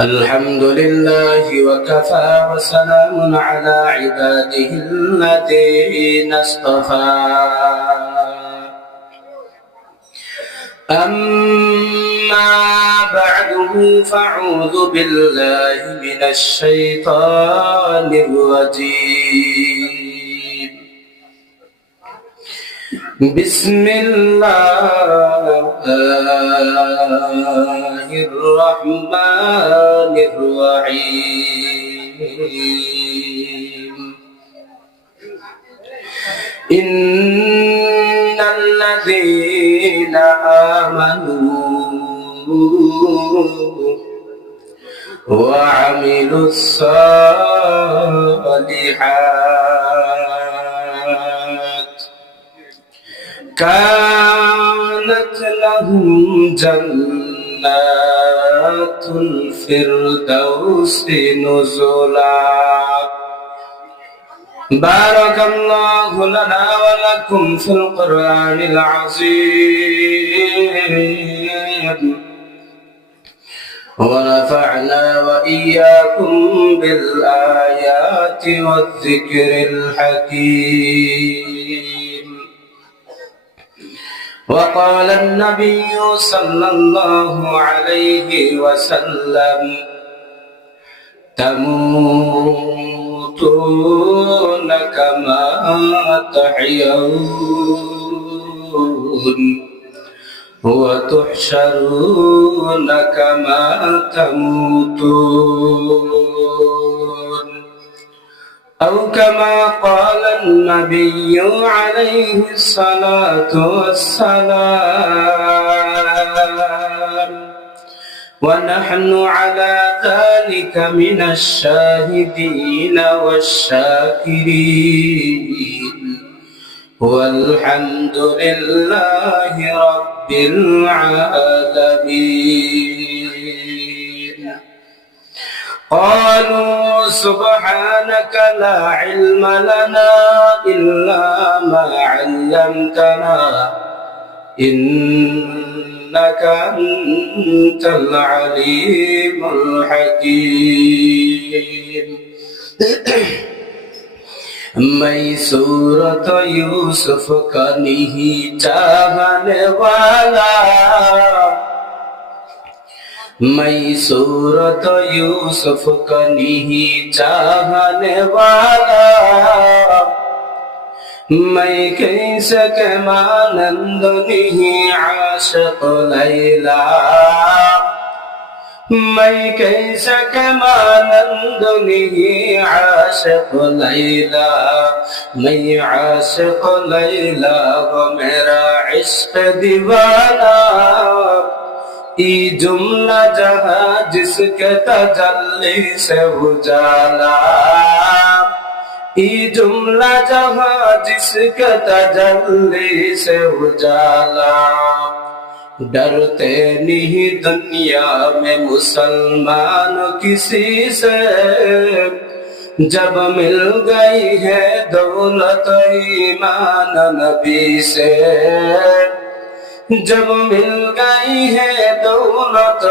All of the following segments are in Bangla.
الحمد لله وكفى وسلام على عباده الذين اصطفى أما بعده فأعوذ بالله من الشيطان الرجيم بسم الله الرحمن الرحيم إن الذين آمنوا وعملوا الصالحات كانت لهم جنات الفردوس نزلا بارك الله لنا ولكم في القرآن العظيم ونفعنا وإياكم بالآيات والذكر الحكيم وقال النبي صلى الله عليه وسلم تموتون كما تحيون وتحشرون كما تموتون أو كما قال النبي عليه الصلاة والسلام ونحن على ذلك من الشاهدين والشاكرين والحمد لله رب العالمين قالوا سبحانك لا علم لنا إلا ما علمتنا إنك أنت العليم الحكيم मैं सूरत यूसुफ का नहीं चाहने वाला मैं सूरत यूसुफ का नहीं चाहने वाला मैं कैसे के मानंद नहीं आशिक लैला मैं कैसे के मानंद नहीं आशिक लैला मैं आशिक लैला वो मेरा इश्क दीवाना ये जुमला जहां जिसके तजल्ली से उजाला ये जुमला जहां जिसके तजल्ली से उजाला डरते नहीं दुनिया में मुसलमान किसी से जब मिल गई है दौलत ईमान नबी से जब मिल गई है दौलत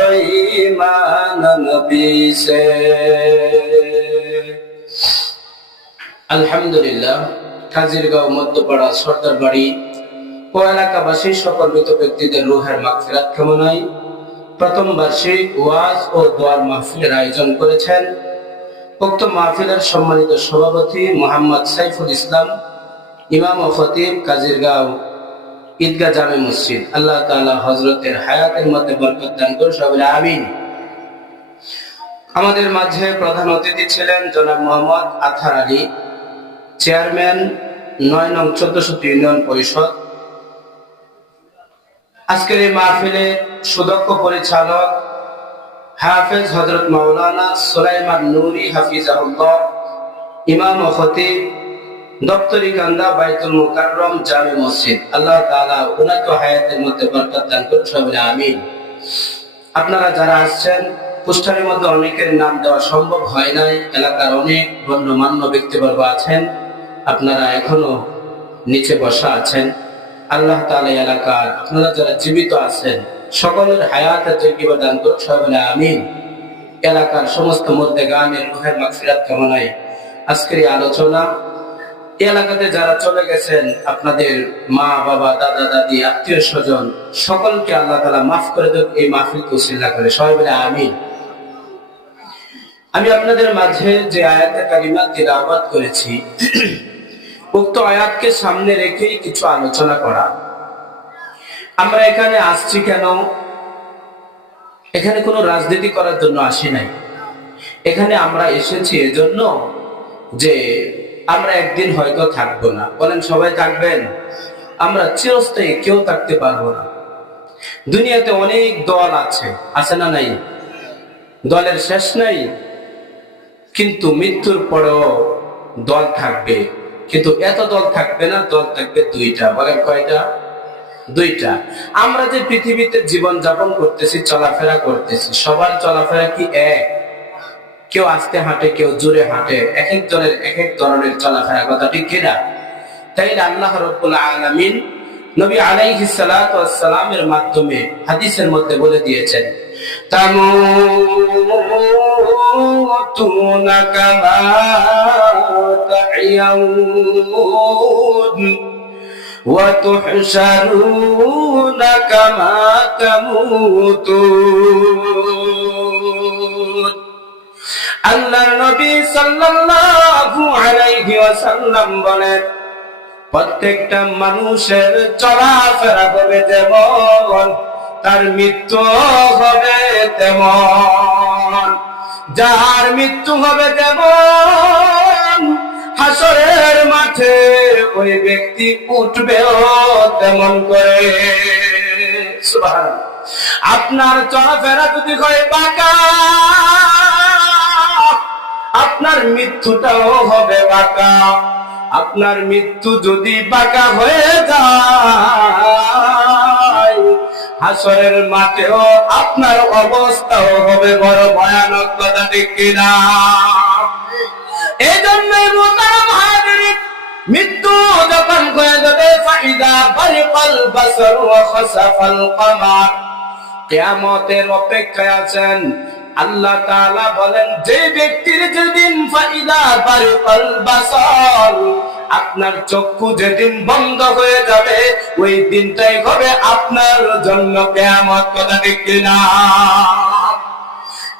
ईमान नबी से আলহামদুলিল্লাহ কাজিরগাঁও মধ্যপাড়া সর্দার বাড়ি ও এলাকাবাসী সকল মৃত ব্যক্তিদের রূহের মাগফিরাত কামনায় প্রথম বার্ষিক ওয়াজ ও দোয়ার মাহফিলের আয়োজন করেছেন উক্ত মাহফিলের সম্মানিত সভাপতি মোহাম্মদ সাইফুল ইসলাম ইমাম ও খতিব কাজিরগাঁও ঈদগাহ জামে মসজিদ। আল্লাহ তাআলা হযরতের হায়াতের মধ্যে বরকত দান করুন, সবাই আমিন। আমাদের মাঝে প্রধান অতিথি ছিলেন জনাব মোহাম্মদ আথার আলী, চেয়ারম্যান ৯ নং ১৪০০ ইউনিয়ন পরিষদ। আজকের এই মাহফিলে সুদক্ষ পরিচালক হাফেজ হযরত মাওলানা সুলাইমান নুরি হাফিজাহুল্লাহ, ইমাম ও খতিব দপ্তরি কান্দা বাইতুল মুকাররম জামে মসজিদ। আল্লাহ তাআলা উনাকে হায়াতের মধ্যে বরকত দান করুন, সবাই আমিন। আপনারা যারা আসছেন, পোস্টারের মধ্যে অনেকের নাম দেওয়া সম্ভব হয় নাই, এলাকার অনেক গণ্যমান্য ব্যক্তিবর্গ আছেন, আপনারা এখনো নিচে বসা আছেন। আল্লাহ তাআলা এলাকার আপনারা যারা জীবিত আছেন সকলের হায়াতে তৈয়বা দান করুন, সবাই আমিন। এলাকার সমস্ত মুর্দেগানের রূহের মাগফিরাত কামনায় আজকের এই আলোচনা। এই এলাকাতে যারা চলে গেছেন, আপনাদের মা বাবা দাদা দাদি আত্মীয় স্বজন সকলকে আল্লাহ তাআলা মাফ করে দেন এই মাহফিলকে উসিলা করে। সবাই বলে আমিন। আমি আপনাদের মাঝে যে আয়াতে কারিমা তিলাওয়াত করেছি, উক্ত আয়াতকে সামনে রেখেই কিছু আলোচনা করা। আমরা এখানে আসছি কেন? এখানে কোনো রাজনীতি করার জন্য আসি নাই। এখানে আমরা এসেছি এজন্য যে আমরা একদিন হয়তো থাকবো না। বলেন সবাই থাকবেন? আমরা চিরস্থায়ী কেউ থাকতে পারবো না। দুনিয়াতে অনেক দল আছে না নাই? দলের শেষ নাই। কিন্তু মৃত্যুর পরেও দল থাকবে, কিন্তু এত দল থাকবে না। দল থাকবে দুইটা। বলেন কয়টা? দুইটা। আমরা যে পৃথিবীতে জীবন যাপন করতেছি, চলাফেরা করতেছি, সবার চলাফেরা কি এক? কেউ আস্তে হাঁটে, কেউ জোরে হাঁটে, এক একজনের এক এক ধরনের চলাফেরা, কথা ঠিক কিনা? তাই আল্লাহ রাব্বুল আলামিন নবী আলাইহিস সালাতু ওয়াস সালামের মাধ্যমে হাদিসের মধ্যে বলে দিয়েছেন, তামুতুনা কামা তাহইয়াউন ওয়া তুহশারুনা কামা তামুতুন। আল্লাহর নবী সাল্লাল্লাহু আলাইহি ওয়াসাল্লাম বলেন, প্রত্যেকটা মানুষের চলাফেরা হবে যেমন, তার মৃত্যু হবে তেমন। যার মৃত্যু হবে তেমন, হাসরের মাঠে ওই ব্যক্তি উঠবেও তেমন করে। সুবহানাল্লাহ। আপনার চলাফেরা যদি হয় বাঁকা, আপনার মৃত্যুটাও হবে বাঁকা। আপনার মৃত্যু যদি বাঁকা হয়ে যায়, হাসরের মাঠেও আপনার অবস্থাও হবে বড় ভয়ানক, কথা ঠিক কিনা? এই জন্যই মৃত্যু যখন হয়ে যাবে, ফাইদা বারিকাল বাসার ওয়া খাসাফাল কমার, কিয়ামতের অপেক্ষায় আছেন। আল্লাহ তাআলা বলেন, যে ব্যক্তির যেদিন ফাইদা বারিকাল বাসার, আপনার চক্ষু যেদিন বন্ধ হয়ে যাবে, ওই দিনটাই হবে আপনার জন্য কিয়ামত, কথা ঠিক কিনা?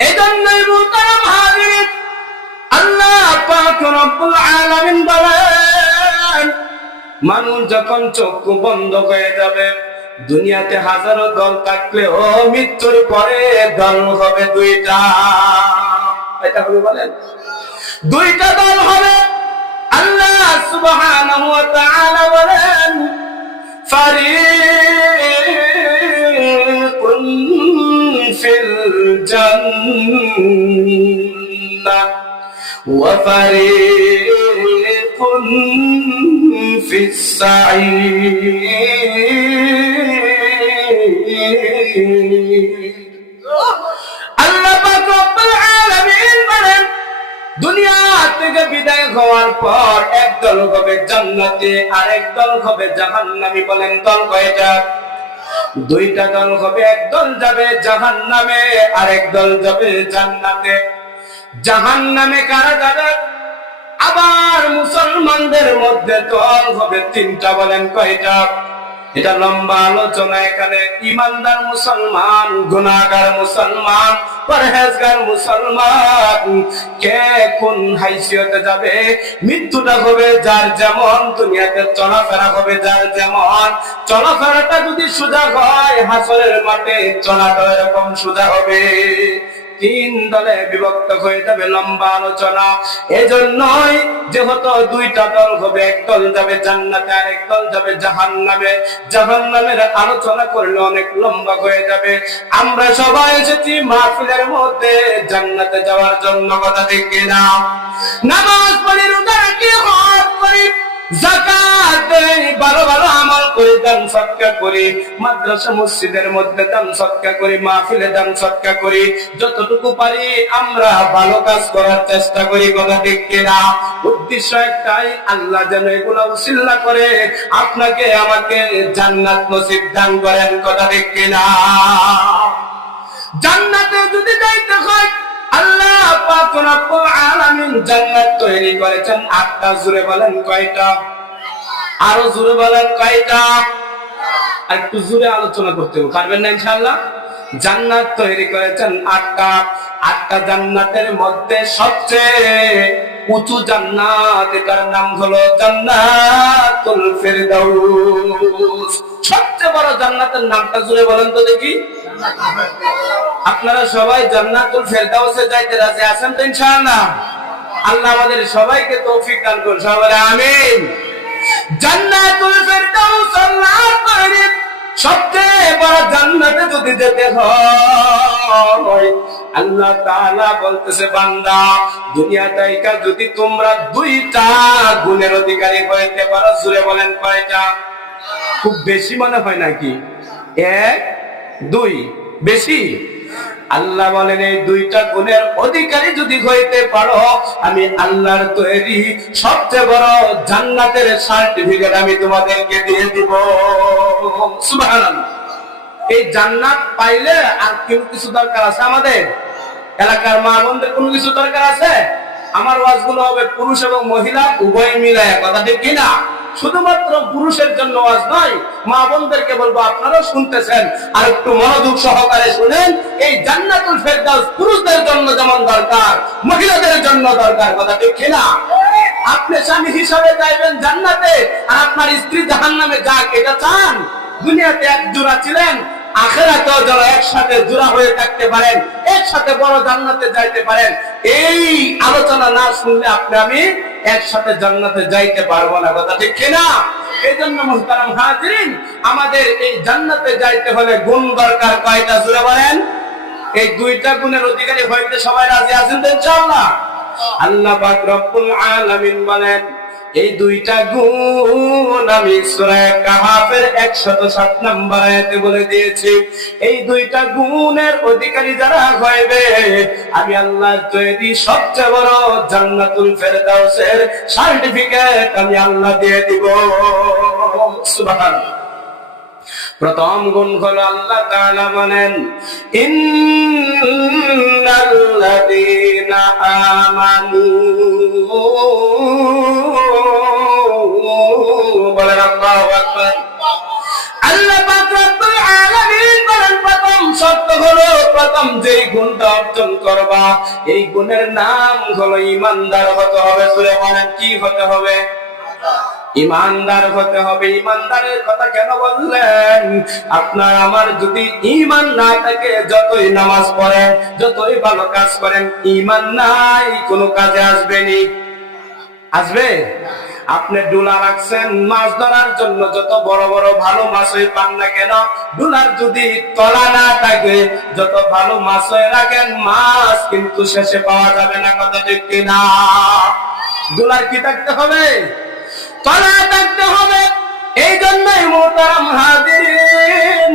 এজন্যই মুহতারাম হাজিরিন, আল্লাহ পাক রব্বুল আলামিন বলেন, মানুষ যখন চক্ষু বন্ধ হয়ে যাবে, দুনিয়াতে হাজারো দল থাকলেও মৃত্যুর পরে দল হবে দুইটা। এটা হবে, বলেন দুইটা দল হবে। আল্লাহ সুবহানাহু ওয়া তাআলা বলেন, ফারিকুন ফিল জান্নাহ ওয়া ফারিকুন ফিস সাঈর। আল্লাহ পাক রব্বুল আলামিন বলেন, দুনিয়া থেকে বিদায় হওয়ার পর একদল হবে জান্নাতে, আর একদল হবে জাহান্নামী। বলেন দল কয়টা? দুইটা দল হবে। একদল যাবে জাহান্নামে, আর একদল যাবে জান্নাতে। জাহান্নামে কারা যাবে? আবার মুসলমানদের মধ্যে দল হবে তিনটা। বলেন কয়টা? এটা লম্বা আলোচনা। এখানে ইমানদার মুসলমান, গুনাহগার মুসলমান, পরহেজগার মুসলমান, কে কোন হাইসিয়তে যাবে? মৃত্যুটা হবে যার যেমন, দুনিয়াতে চলাফেরা হবে যার যেমন। চলাফেরাটা যদি সোজা হয়, হাসরের মাঠে চলাটা এরকম সোজা হবে। তিন দলে বিভক্ত হয়ে যাবে, লম্বা আলোচনা। এজন্যই যেহেতু দুইটা দল হবে, একদল যাবে জান্নাতে, আর একদল যাবে জাহান্নামে। জাহান্নামের আলোচনা করলে অনেক লম্বা হয়ে যাবে। আমরা সবাই এসেছি মাহফিলের মধ্যে জান্নাতে যাওয়ার জন্য, কথা ঠিক কিনা? নামাজ পড়ি, রোজা রাখি, হজ করি, যাকাত দেই, ভালো ভালো আমল করি, দান সদকা করি, মাদ্রাসা মসজিদের মধ্যে দান সদকা করি, মাহফিলে দান সদকা করি। যতটুকু পারি আমরা ভালো কাজ করার চেষ্টা করি, কথা ঠিক কিনা? উদ্দেশ্য একটাই, আল্লাহ যেন এগুলো উসিলা করে আপনাকে আমাকে জান্নাত নসিব দান করেন, কথা ঠিক কিনা? জান্নাতে যদি যাইতে হয়, পাক রব্বুল আলামিন জান্নাত তৈরি করেছেন 8টা। জোরে বলেন কয়টা? আরো জোরে বলেন কয়টা? একটু জোরে আলোচনা করতে পারবেন না ইনশাআল্লাহ? জান্নাত তৈরি করেছেন 8টা। 8টা জান্নাতের মধ্যে সবচেয়ে উঁচু জান্নাত, এটার নাম হলো জান্নাতুল ফেরদাউস। সবচেয়ে বড় জান্নাতের নামটা জোরে বলেন তো দেখি। আপনারা সবাই জান্নাতুল ফেরদাউসে যাইতে রাজি আছেন তো ইনশাআল্লাহ? আল্লাহ আমাদের সবাইকে তৌফিক দান করুন, সবাই আমিন। জান্নাতুল ফেরদাউস আল্লাহর তৈরি সবচেয়ে বড় জান্নাতে যদি যেতে হয়, আল্লাহ তাআলা বলতেছে, বান্দা দুনিয়া থেকে যদি তোমরা 2টা গুণের অধিকারী হইতে পারো, জোরে বলেন কয়টা? খুব বেশি মনে হয় নাকি? 1 2 বেশি? আল্লাহ বলেন এই 2টা গুণের অধিকারী যদি হইতে পারো, আমি আল্লাহর তৈরি সবচেয়ে বড় জান্নাতের সার্টিফিকেট আমি তোমাদেরকে দিয়ে দিব। সুবহানাল্লাহ। এই জান্নাত পাইলে আর কেউ কিছু দরকার আছে? আমাদের এলাকার মা বোনদের কোনো কিছু দরকার আছে? আমার ওয়াজগুলো হবে পুরুষ এবং মহিলা উভয় মিলায়, কথা ঠিক কিনা? শুধুমাত্র পুরুষের জন্য ওয়াজ নয়, মা বোনদেরকে বলবো আপনারাও শুনতেছেন, আর একটু মনোযোগ সহকারে শুনেন। এই জান্নাতুল ফেরদাউস পুরুষদের জন্য যেমন দরকার, মহিলাদের জন্য দরকার, কথা ঠিক কিনা? আপনি স্বামী হিসাবে যাইবেন জান্নাতে, আর আপনার স্ত্রী জাহান্নামে যাক, এটা চান? দুনিয়াতে এক জোড়া ছিলেন, আখিরাতেও যেন একসাথে জোড়া হয়ে থাকতে পারেন, একসাথে বড় জান্নাতে যাইতে পারেন। এই আলোচনা না শুনলে আপনি আমি একসাথে জান্নাতে যাইতে পারবো না, কথা ঠিক কিনা? এই জন্য মুহতারাম হাজিরিন, আমাদের এই জান্নাতে যাইতে হলে গুণ দরকার কয়টা? জোরে বলেন। এই 2টা গুণের অধিকারী হইতে সবাই রাজি আছেন তো ইনশাআল্লাহ? আল্লাহ পাক রব্বুল আলামিন বলেন এই 2টা গুণ আমি সূরা কাহাফের 107 নম্বর আয়াতে বলে দিয়েছি। এই 2টা গুণের অধিকারী যারা হইবে, আমি আল্লাহর তৈরি সবচেয়ে বড় জান্নাতুল ফেরদাউসের সার্টিফিকেট আমি আল্লাহ দিয়ে দিব। সুবহানাল্লাহ। প্রথম গুণ হলো আল্লাহ তাআলা বলেন ইন্নাল্লাযীনা আমানু, বলেন আল্লাহু আকবার। আল্লাহ পাক রব্বুল আলামিন বলেন প্রথম শর্ত হলো, প্রথম যেই গুণটা অর্জন করবা এই গুণের নাম হলো ঈমানদার হতে হবে। সূরা বলেন কি হতে হবে? ঈমানদার হতে হবে। ঈমানদারের কথা কেন বললেন? আপনার আমার যদি ঈমান না থাকে, যতই নামাজ পড়েন, যতই ভালো কাজ করেন, ঈমান নাই, কোনো কাজে আসবেনি। আসবে? আপনি ডুলা রাখছেন মাছ ধরার জন্য, যত বড় বড় ভালো মাছই পান না কেন, ডুলার যদি তলা না থাকে, যত ভালো মাছই রাখেন, মাছ কিন্তু শেষে পাওয়া যাবে না, কথা ঠিক কিনা? ডুলার কি থাকতে হবে? তলা থাকতে হবে। এই জন্যই মুহতারাম হাজিরিন,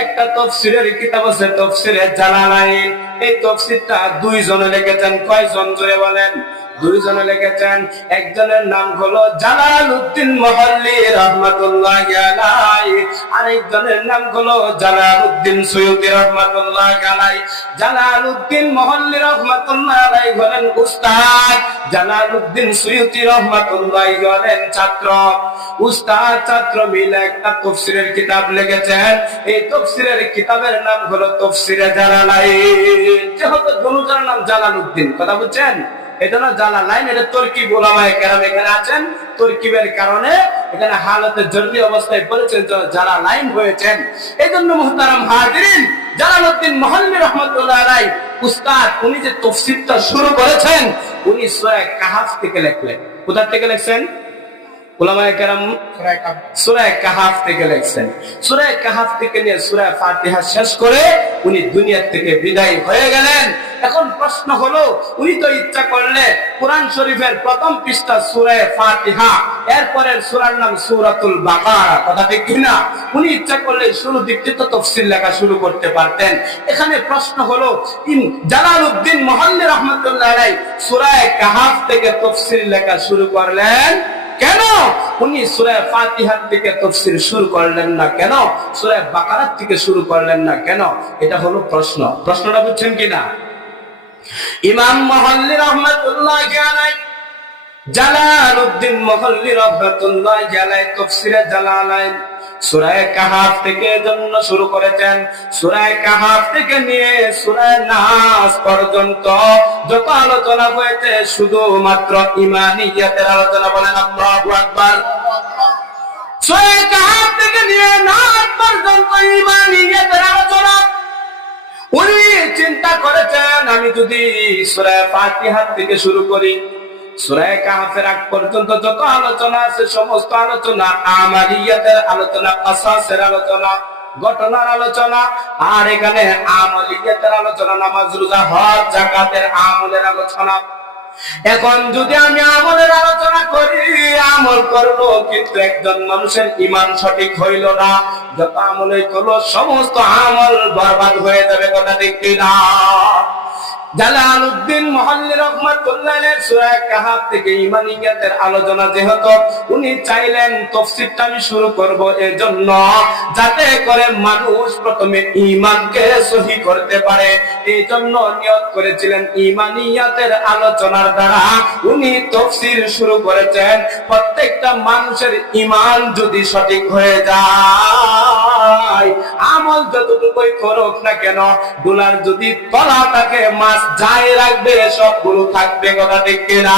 একটা তাফসীরের কিতাব আছে তাফসীরে জালালাইন। এই তাফসীরটা 2 জনে লিখেছেন। কয়জন? জোরে বলেন। 2 জনে লিখেছেন। একজনের নাম হলো জালালউদ্দিন মুহাল্লি রাহমাতুল্লাহি আলাইহি, আরেকজনের নাম হলো জালালউদ্দিন সুয়ুতী রাহমাতুল্লাহি আলাইহি। জালালউদ্দিন মুহাল্লি রাহমাতুল্লাহি আলাইহি হলেন উস্তাদ, জালালউদ্দিন সুয়ুতী রাহমাতুল্লাহি হলেন ছাত্র। উস্তাদ ছাত্র মিলে একটা তাফসীরের কিতাব লিখেছেন। এই তাফসীরের কিতাবের নাম হলো তাফসীরে জালালাইন। যেহেতু দুজনের নাম জালালউদ্দিন, কথা বুঝছেন? এটা না জালালাইন, এটা তরকিব। উলামায়ে কেরাম এখানে আছেন, তরকিবের কারণে এখানে হালতে জরুরি অবস্থায় পড়েছেন, জালালাইন হয়েছেন। এই জন্য মুহতারাম হাজিরিন, জালালউদ্দিন মুহাল্লি রাহমাতুল্লাহি আলাইহি উস্তাদ, উনি যে তাফসীরটা শুরু করেছেন, উনি সূরা কাহাফ থেকে লিখলেন। কোথা থেকে লিখছেন? উলামায়ে কেরাম সূরা কাহাফ থেকে লিখছেন। সূরা কাহাফ থেকে নিয়ে সূরা ফাতিহা শেষ করে উনি দুনিয়া থেকে বিদায় হয়ে গেলেন। এখন প্রশ্ন হলো, উনি তো ইচ্ছা করলে কোরআন শরীফের প্রথম পৃষ্ঠা সূরা ফাতিহা, এরপরের সূরার নাম সূরাতুল বাকারা, কথা ঠিক কিনা? উনি ইচ্ছা করলে শুরু দিকটি তো তাফসীর লেখা শুরু করতে পারতেন। এখানে প্রশ্ন হলো, জালালউদ্দিন মুহাল্লি রাহমাতুল্লাহি আলাইহি সূরা কাহাফ থেকে তাফসীর লেখা শুরু করলেন কেন? উনি সূরা ফাতিহার থেকে তাফসীর শুরু করলেন না কেন? সূরা বাকারা থেকে শুরু করলেন না কেন? এটা হলো প্রশ্ন। প্রশ্নটা বুঝছেন কিনা? ইমাম মুহাল্লি রাহমাতুল্লাহি আলাইহি, জালালউদ্দিন মুহাল্লি রাহমাতুল্লাহি আলাইহি তাফসীরে জালালাইন সূরা কাহাফ থেকে জন্য শুরু করেছেন। সূরা কাহাফ থেকে নিয়ে সূরা নাস পর্যন্ত যত আলোচনা হয়েছে শুধুমাত্র ঈমানিয়াতের আলোচনা। বলেন আল্লাহু আকবার। সূরা কাহাফ থেকে নিয়ে নাস পর্যন্ত ঈমানিয়াতের আলোচনা। উনি চিন্তা করেছেন আমি যদি সূরা ফাতিহা থেকে শুরু করি, সূরা কাহফের আগ পর্যন্ত যত আলোচনা আছে সমস্ত আলোচনা আমালিয়াতের আলোচনা, কাসাসের আলোচনা, ঘটনার আলোচনা, আর এখানে আমালিয়াতের আলোচনা, নামাজ রোজা হজ যাকাতের আমলের আলোচনা। এখন যদি আমি আমলের আলোচনা করি, আমল করলো কিন্তু একজন মানুষের ঈমান সঠিক হইল না, যত আমলই করলো সমস্ত আমল বরবাদ হয়ে যাবে। কথা ঠিক কিনা? জালালউদ্দিন মুহাল্লি রাহমাতুল্লাহি আলাইহি সূরা কাহাফ থেকে ঈমানিয়াতের আলোচনা যেহেতু উনি চাইলেন তাফসীরটা আমি শুরু করব এজন্য যাতে করে মানুষ প্রথমে ঈমানকে সহিহ করতে পারে। এইজন্য নিয়ত করেছিলেন ঈমানিয়াতের আলোচনার দ্বারা উনি তাফসীর শুরু করেছেন। প্রত্যেকটা মানুষের ঈমান যদি সঠিক হয়ে যায়, আমল যতটুকুই করুক না কেন, ডোলার যদি তলা থাকে মাছ যাই রাখবে সবগুলো থাকবে। কথা ঠিক কিনা?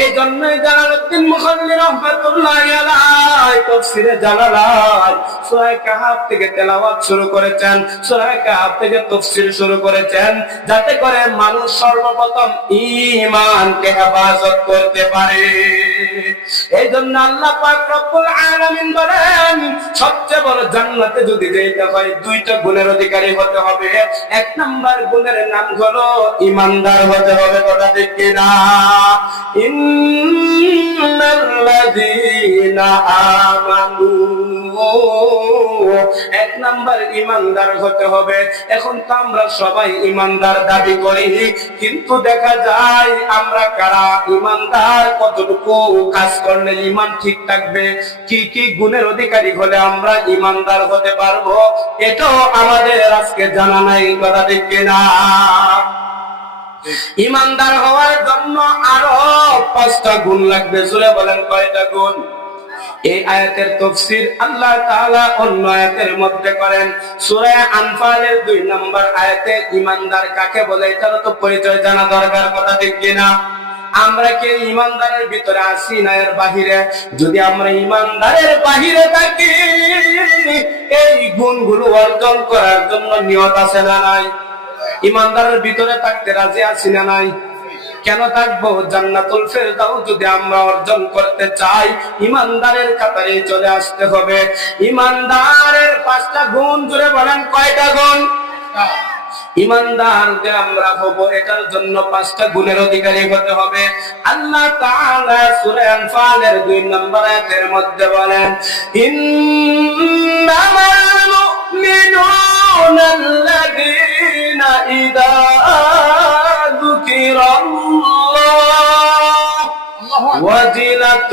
এই জন্যই জালালউদ্দিন মুহাল্লি রাহমাতুল্লাহি আলাইহি তাফসীরে জালালাইন সূরা কাহফ থেকে তেলাওয়াত শুরু করেছেন, সূরা কাহফ থেকে তাফসীর শুরু করেছেন যাতে করে মানুষ সর্বপ্রথম ঈমানকে হেফাজত করতে পারে। এই জন্য আল্লাহ পাক রব্বুল আলামিন বলেন সবচেয়ে বড় জান্নাতে যদি যেতে হয় দুইটা গুণের অধিকারী হতে হবে। এক নাম্বার গুণের নাম হলো ঈমানদার হতে হবে। কথা ঠিক কিনা? ইন্নাল্লাযীনা আমানু, এক নাম্বার ঈমানদার হতে হবে। এখন তো আমরা সবাই ঈমানদার দাবি করি, কিন্তু দেখা যায় আমরা কারা ঈমানদার, কতটুকু কাজ করলে ঈমান ঠিক থাকবে, কি কি গুণের অধিকারী হলে আমরা ঈমানদার হতে পারবো, এটাও আমাদের আজকে জানা নাই। কথা ঠিক কিনা? ঈমানদার হওয়ার জন্য আরো 5টা গুণ লাগবে। জোরে বলেন কয়টা গুণ? এই আয়াতের তাফসীর আল্লাহ তাআলা অন্য আয়াতের মধ্যে করেন। সূরা আনফালের 2 নম্বর আয়াতে ঈমানদার কাকে বলে এটার তো পরিচয় জানা দরকার। কথা ঠিক কিনা? আমরা কি ঈমানদারের ভিতরে আছি না এর বাহিরে? যদি আমরা ঈমানদারের বাহিরে থাকি, এই গুণগুলো অর্জন করার জন্য নিয়ত আছে না নাই? ঈমানদারের ভিতরে থাকতে রাজি আছি না নাই? কেন থাকবো? জান্নাতুল ফেরদাউস যদি আমরা অর্জন করতে চাই, ঈমানদারের কাতারে চলে আসতে হবে। ঈমানদারের 5টা গুণ। জোরে বলেন কয়টা গুণ? ঈমানদার যে আমরা হব এটার জন্য 5টা গুণের অধিকারী হতে হবে। আল্লাহ তাআলা সূরা আনফালের 2 নম্বর আয়াতের মধ্যে বলেন ইন্নামাল মুমিনুনা আল্লাযীনা ইযা যুকিরাল্লাহু ওয়াজিলাত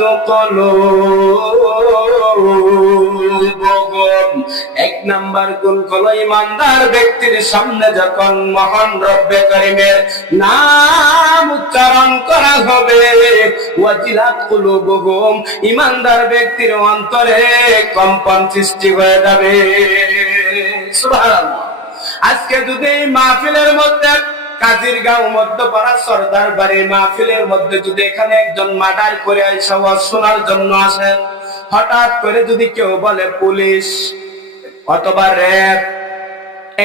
কুলুবুহুম। এক নাম্বার গুণ হলো ঈমানদার ব্যক্তির সামনে যখন মহান রব্বে কারীমের নাম উচ্চারণ করা হবে, ওয়াজিলাত কুলুবুহুম, ঈমানদার ব্যক্তির অন্তরে কম্পন সৃষ্টি হয়ে যাবে। সুবহানাল্লাহ। আজকে যদি মাহফিলের মধ্যে কাজিরগাঁও মধ্যপাড়া সরদার বাড়ির মাহফিলের মধ্যে যদি এখানে একজন মার্ডার করে আইসা ওয়াজ শোনার জন্য আসেন, হঠাৎ করে যদি কেউ বলে পুলিশ অথবা র‍্যাব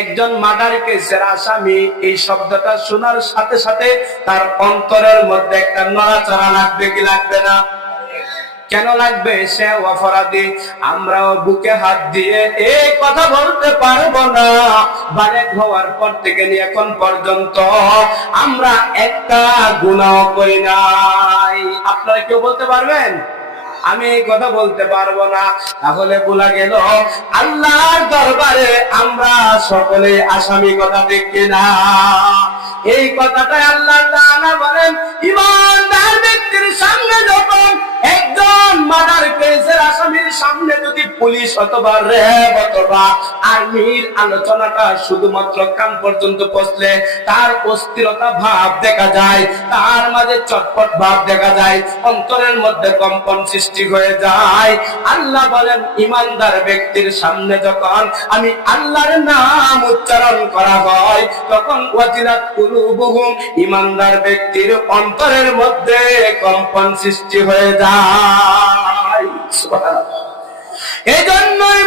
একজন মার্ডার কেসের আসামি, এই শব্দটা শোনার সাথে সাথে তার অন্তরের মধ্যে একটা নড়াচড়া লাগবে কি লাগবে না? কেন লাগবে? সে অপরাধী। আমরাও বুকে হাত দিয়ে এই কথা বলতে পারবো না, বালেগ হওয়ার পর থেকে নিয়ে এখন পর্যন্ত আমরা একটা গুনাহ করি নাই। আপনারা কেউ বলতে পারবেন? আমি এই কথা বলতে পারবো না। তাহলে বলা গেল আল্লাহর দরবারে আমরা সকলে আসামি। কথা ঠিক কিনা? এই কথাটাই আল্লাহ তাআলা বলেন, ঈমানদার ব্যক্তির সামনে যখন একজন মার্ডার কেসের আসামির সামনে যদি পুলিশ অথবা র্যাব অথবা আর্মির আলোচনাটা শুধুমাত্র কান পর্যন্ত পৌঁছলে তার অস্থিরতা ভাব দেখা যায়, তার মাঝে চটপট ভাব দেখা যায়, অন্তরের মধ্যে কম্পন সৃষ্টি হয়ে যায়। আল্লাহ বলেন, ঈমানদার ব্যক্তির সামনে যখন আমি আল্লাহর নাম উচ্চারণ করা হয় তখন ওয়াজিলাত কুলুবুহুম, ঈমানদার ব্যক্তির অন্তরের মধ্যে কম্পন সৃষ্টি হয়ে যায়। সুবহানাল্লাহ। এজন্যই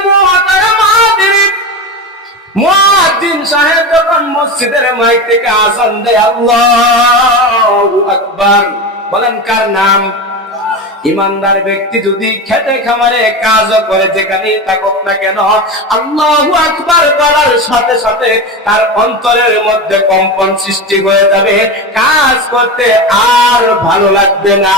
মুয়াজ্জিন সাহেব যখন মসজিদের মাইক থেকে আযান দেয় আল্লাহু আকবার, বলেন কার নাম? ঈমানদার ব্যক্তি যদি খেতে খামারে কাজ করে যেখানেই থাকুক না কেন আল্লাহু আকবার বলার সাথে সাথে তার অন্তরের মধ্যে কম্পন সৃষ্টি হয়ে যাবে, কাজ করতে আর ভালো লাগবে না,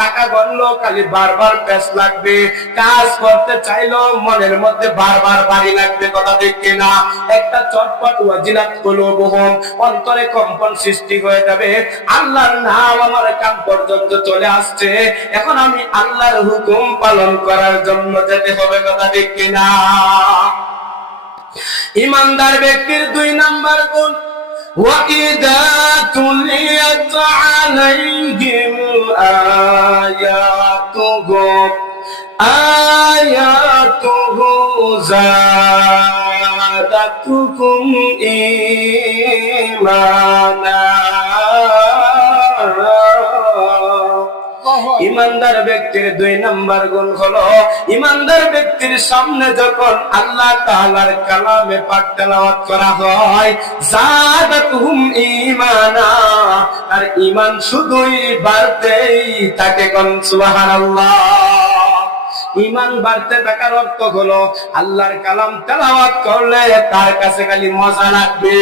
টাকা গণলো খালি বারবার প্যাস লাগবে, কাজ করতে চাইলেও মনের মধ্যে বারবার বাড়ি লাগবে, কথা ঠিক কিনা? একটা চটপট ওয়াজিলাত কুলুবুহুম, অন্তরে কম্পন সৃষ্টি হয়ে যাবে, আল্লাহর নাম আমার কান পর্যন্ত চলে আসছে, এখন আমি আল্লাহর হুকুম পালন করার জন্য যেতে হবে, কথা ঠিক কিনা? ঈমানদার ব্যক্তির 2 নাম্বার গুণ, وَإِذَا تُلِيَتْ عَلَيْهِمْ آيَاتُهُ زَادَتْهُمْ إِيمَانًا। ঈমানদার ব্যক্তির 2 নাম্বার গুণ হলো, ঈমানদার ব্যক্তির সামনে যখন আল্লাহ তাআলার কালামে পাক তেলাওয়াত করা হয় যাদাতুহুম ঈমানা, আর ঈমান শুধুই বাড়তেই থাকে, কোন সুবহানাল্লাহ। ঈমান বাড়তে থাকার অর্থ হলো আল্লাহর কালাম তেলাওয়াত করলে তার কাছে খালি মজা লাগবে।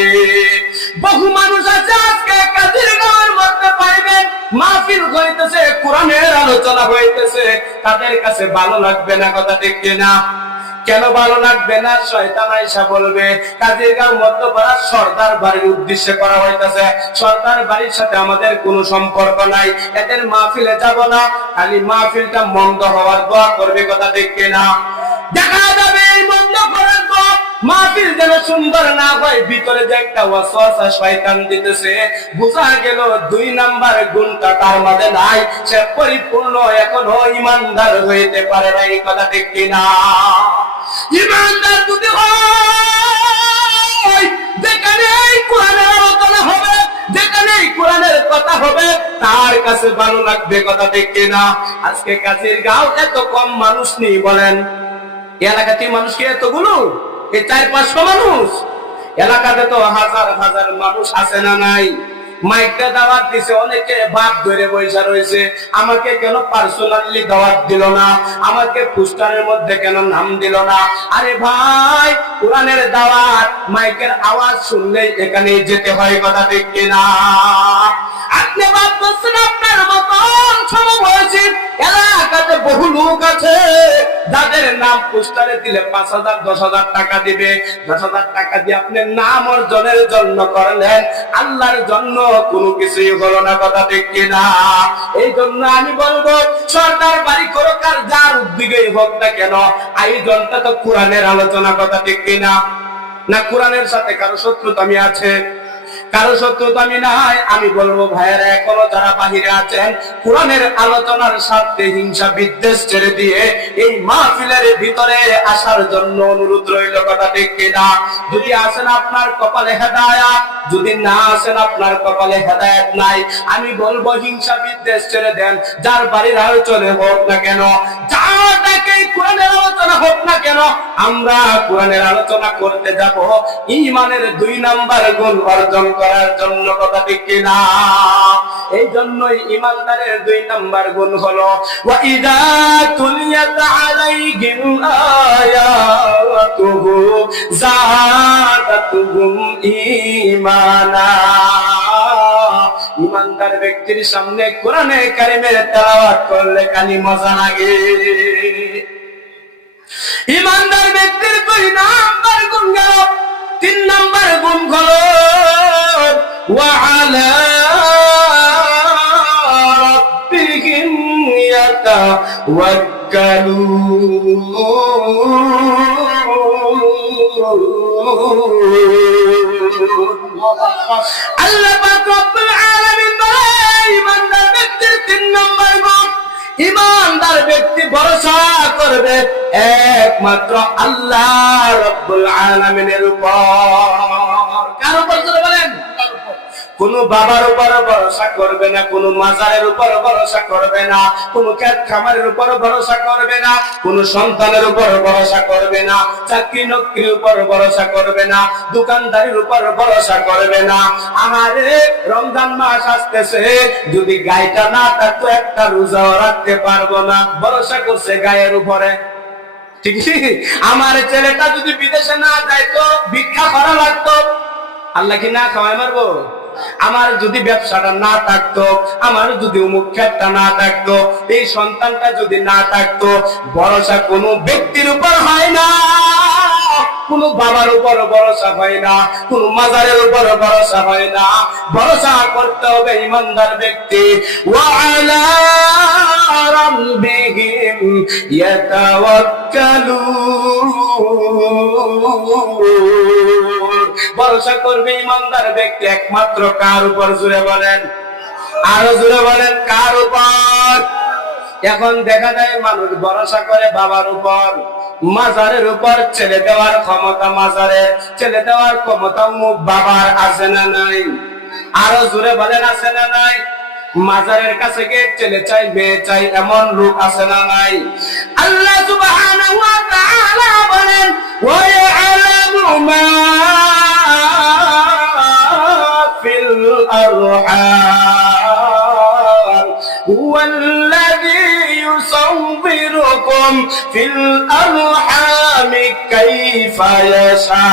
বহু মানুষ আছে আজকে কাজের গাওয়ার মধ্যে পাইবেন মাহফিল হইতেছে, কোরআনের আলোচনা হইতেছে, তাদের কাছে ভালো লাগবে না, কথা ঠিক কিনা? কেন ভালো লাগবে না? শয়তান আয়েশা বলবে কাজের গাঁও মধ্যপাড়া সরদার বাড়ির উদ্দেশ্যে করা হইতেছে, সরদার বাড়ির সাথে আমাদের কোনো সম্পর্ক নাই, এদের মাহফিলে যাব না, খালি মাহফিলটা মন্দ হওয়ার দোয়া করবে, কথা ঠিক কিনা? দেখা যাবে এই মন্দ করার দোয়া মাহফিল যেন সুন্দর না হয়, ভিতরে যে একটা ওয়াসওয়াসা শয়তান দিতেছে, বোঝা গেল 2 নাম্বার গুণটা তার মধ্যে নাই, সে পরিপূর্ণ এখনো ঈমানদার হইতে পারে না, এই কথা ঠিক কিনা? ঈমানদার যদি হয় যেখানে কোরআনের আলোচনা হবে, যেখানে কোরআনের কথা হবে তার কাছে ভালো লাগবে, কথা ঠিক কিনা? আজকে কাজের গাঁও এত কম মানুষ নেই, বলেন এলাকাতে মানুষ কি এতগুলো? এই 400-500 মানুষ, এলাকাতে তো হাজার হাজার মানুষ আছে না নাই? মাইকটা দাওয়াত দিছে, অনেকে বাপ ধরে বৈশা রয়েছে, আমাকে কেন পার্সোনালি দাওয়াত দিল না, আমাকে পোস্টারের মধ্যে কেন নাম দিল না? আরে ভাই, কোরআনের দাওয়াত মাইকের আওয়াজ শুনলেই এখানে যেতে হয়, কথা ঠিক কিনা? আপনি ভাবছেন আপনার মতন সমবয়সী এলাকাতে বহু লোক আছে যাদের নাম পোস্টারে দিলে 5,000 10,000 টাকা দিবে, 10,000 টাকা দিয়ে আপনি নাম অর্জনের জন্য করলেন, আল্লাহর জন্য কোনো কিছুই হলো না, কথা ঠিক কিনা? এই জন্য আমি বলবো সরকার বাড়ি করুক আর যার উদ্যোগেই হোক না কেন, আয়োজনটা তো কোরআনের আলোচনা, কথা ঠিক কিনা? না কোরআনের সাথে কারো শত্রুতা আমি আছে? কারো শত্রুতা আমি নাই। আমি বলবো ভাইয়েরা, এখনো যারা বাহিরে আছেন কোরআনের আলোচনার স্বার্থে হিংসা বিদ্বেষ ছেড়ে দিয়ে এই মাহফিলের ভিতরে আসার জন্য অনুরোধ রইল, কথা ঠিক কিনা? যদি আসেন আপনার কপালে হেদায়েত, যদি না আসেন আপনার কপালে হেদায়েত নাই। আমি বলবো হিংসা বিদ্বেষ ছেড়ে দেন, যার বাড়ির আলোচনা হোক না কেন, যার থেকে কোরআনের আলোচনা হোক না কেন, আমরা কোরআনের আলোচনা করতে যাব ঈমানের 2 নাম্বার গুণ অর্জন করার জন্য, কথা ঠিক কিনা? এই জন্যই ঈমানদারের 2 নাম্বার গুণ হলো ওয়াইদা তুলিয়াত আলাইহিম আয়াতুহু যাদাতুহুম ঈমানা। ঈমানদার ব্যক্তির সামনে কোরআনে কারিমের তেলাওয়াত করলে খালি মজা লাগে। ঈমানদার ব্যক্তির 2 নাম্বার গুণ গেল। 3 নাম্বার গুণ হলো ওয়া আলা রাব্বিহিম ইয়াতাওয়াক্কালুন। আল্লাহ পাক রব্বুল আলামিন বলেন, ইমানদার ব্যক্তির 3 নম্বর গুণ, ইমানদার ব্যক্তি ভরসা করবে একমাত্র আল্লাহ রব্বুল আলামিনের উপর। কার উপর জোরে বলেন? কোন বাবার উপর ভরসা করবে না, কোন মাজারের উপর ভরসা করবে না, কোন ক্ষেত খামারের উপর ভরসা করবে না, কোন সন্তানের উপর ভরসা করবে না, চাকরি নকরির উপর ভরসা করবে না, দোকানদারির উপর ভরসা করবে না। আমারে রমজান মাস আসতেছে, যদি গায়টা না থাকতো একটা রোজাও রাখতে পারবো না, ভরসা করছে গায়ের উপরে। ঠিক আছে, আমার ছেলেটা যদি বিদেশে না যাইতো, ভিক্ষা করা লাগতো, আল্লাহ কি না খাওয়াই মারবো? আমার যদি ব্যবসাটা না থাকতো, আমার যদি অমুক ক্ষেতটা না থাকতো, এই সন্তানটা যদি না থাকতো, ভরসা কোনো ব্যক্তির উপর হয় না, কোন বাবার উপর ভরসা হয় না, কোন মাজারের উপর ভরসা হয় না। ভরসা করতে হবে ইমানদার ব্যক্তি। ওয়া আলা রাব্বিহিম ইয়াতাওয়াক্কালুন। ভরসা করবে ইমানদার ব্যক্তি একমাত্র কার উপর? জোরে বলেন, আরো জোরে বলেন, কার উপর? এখন দেখা যায় মানুষ ভরসা করে বাবার উপর, মাজারের উপর। ছেলে দেওয়ার ক্ষমতা মাজারের, ছেলে দেওয়ার ক্ষমতা মুখ বাবার আছে না নাই? আরো জোরে বলেন, আছে না নাই? মাজারের কাছে গিয়ে ছেলে চাই মেয়ে চাই এমন লোক আছে না নাই? আল্লাহ সুবহানাহু ওয়া তাআলা বলেন, ওয়া ইয়ালামু মা ফিল আরহাম হুয়াল্লাযী ইউসাউবিরুকুম ফিল আরহামি কাইফা ইয়াশা।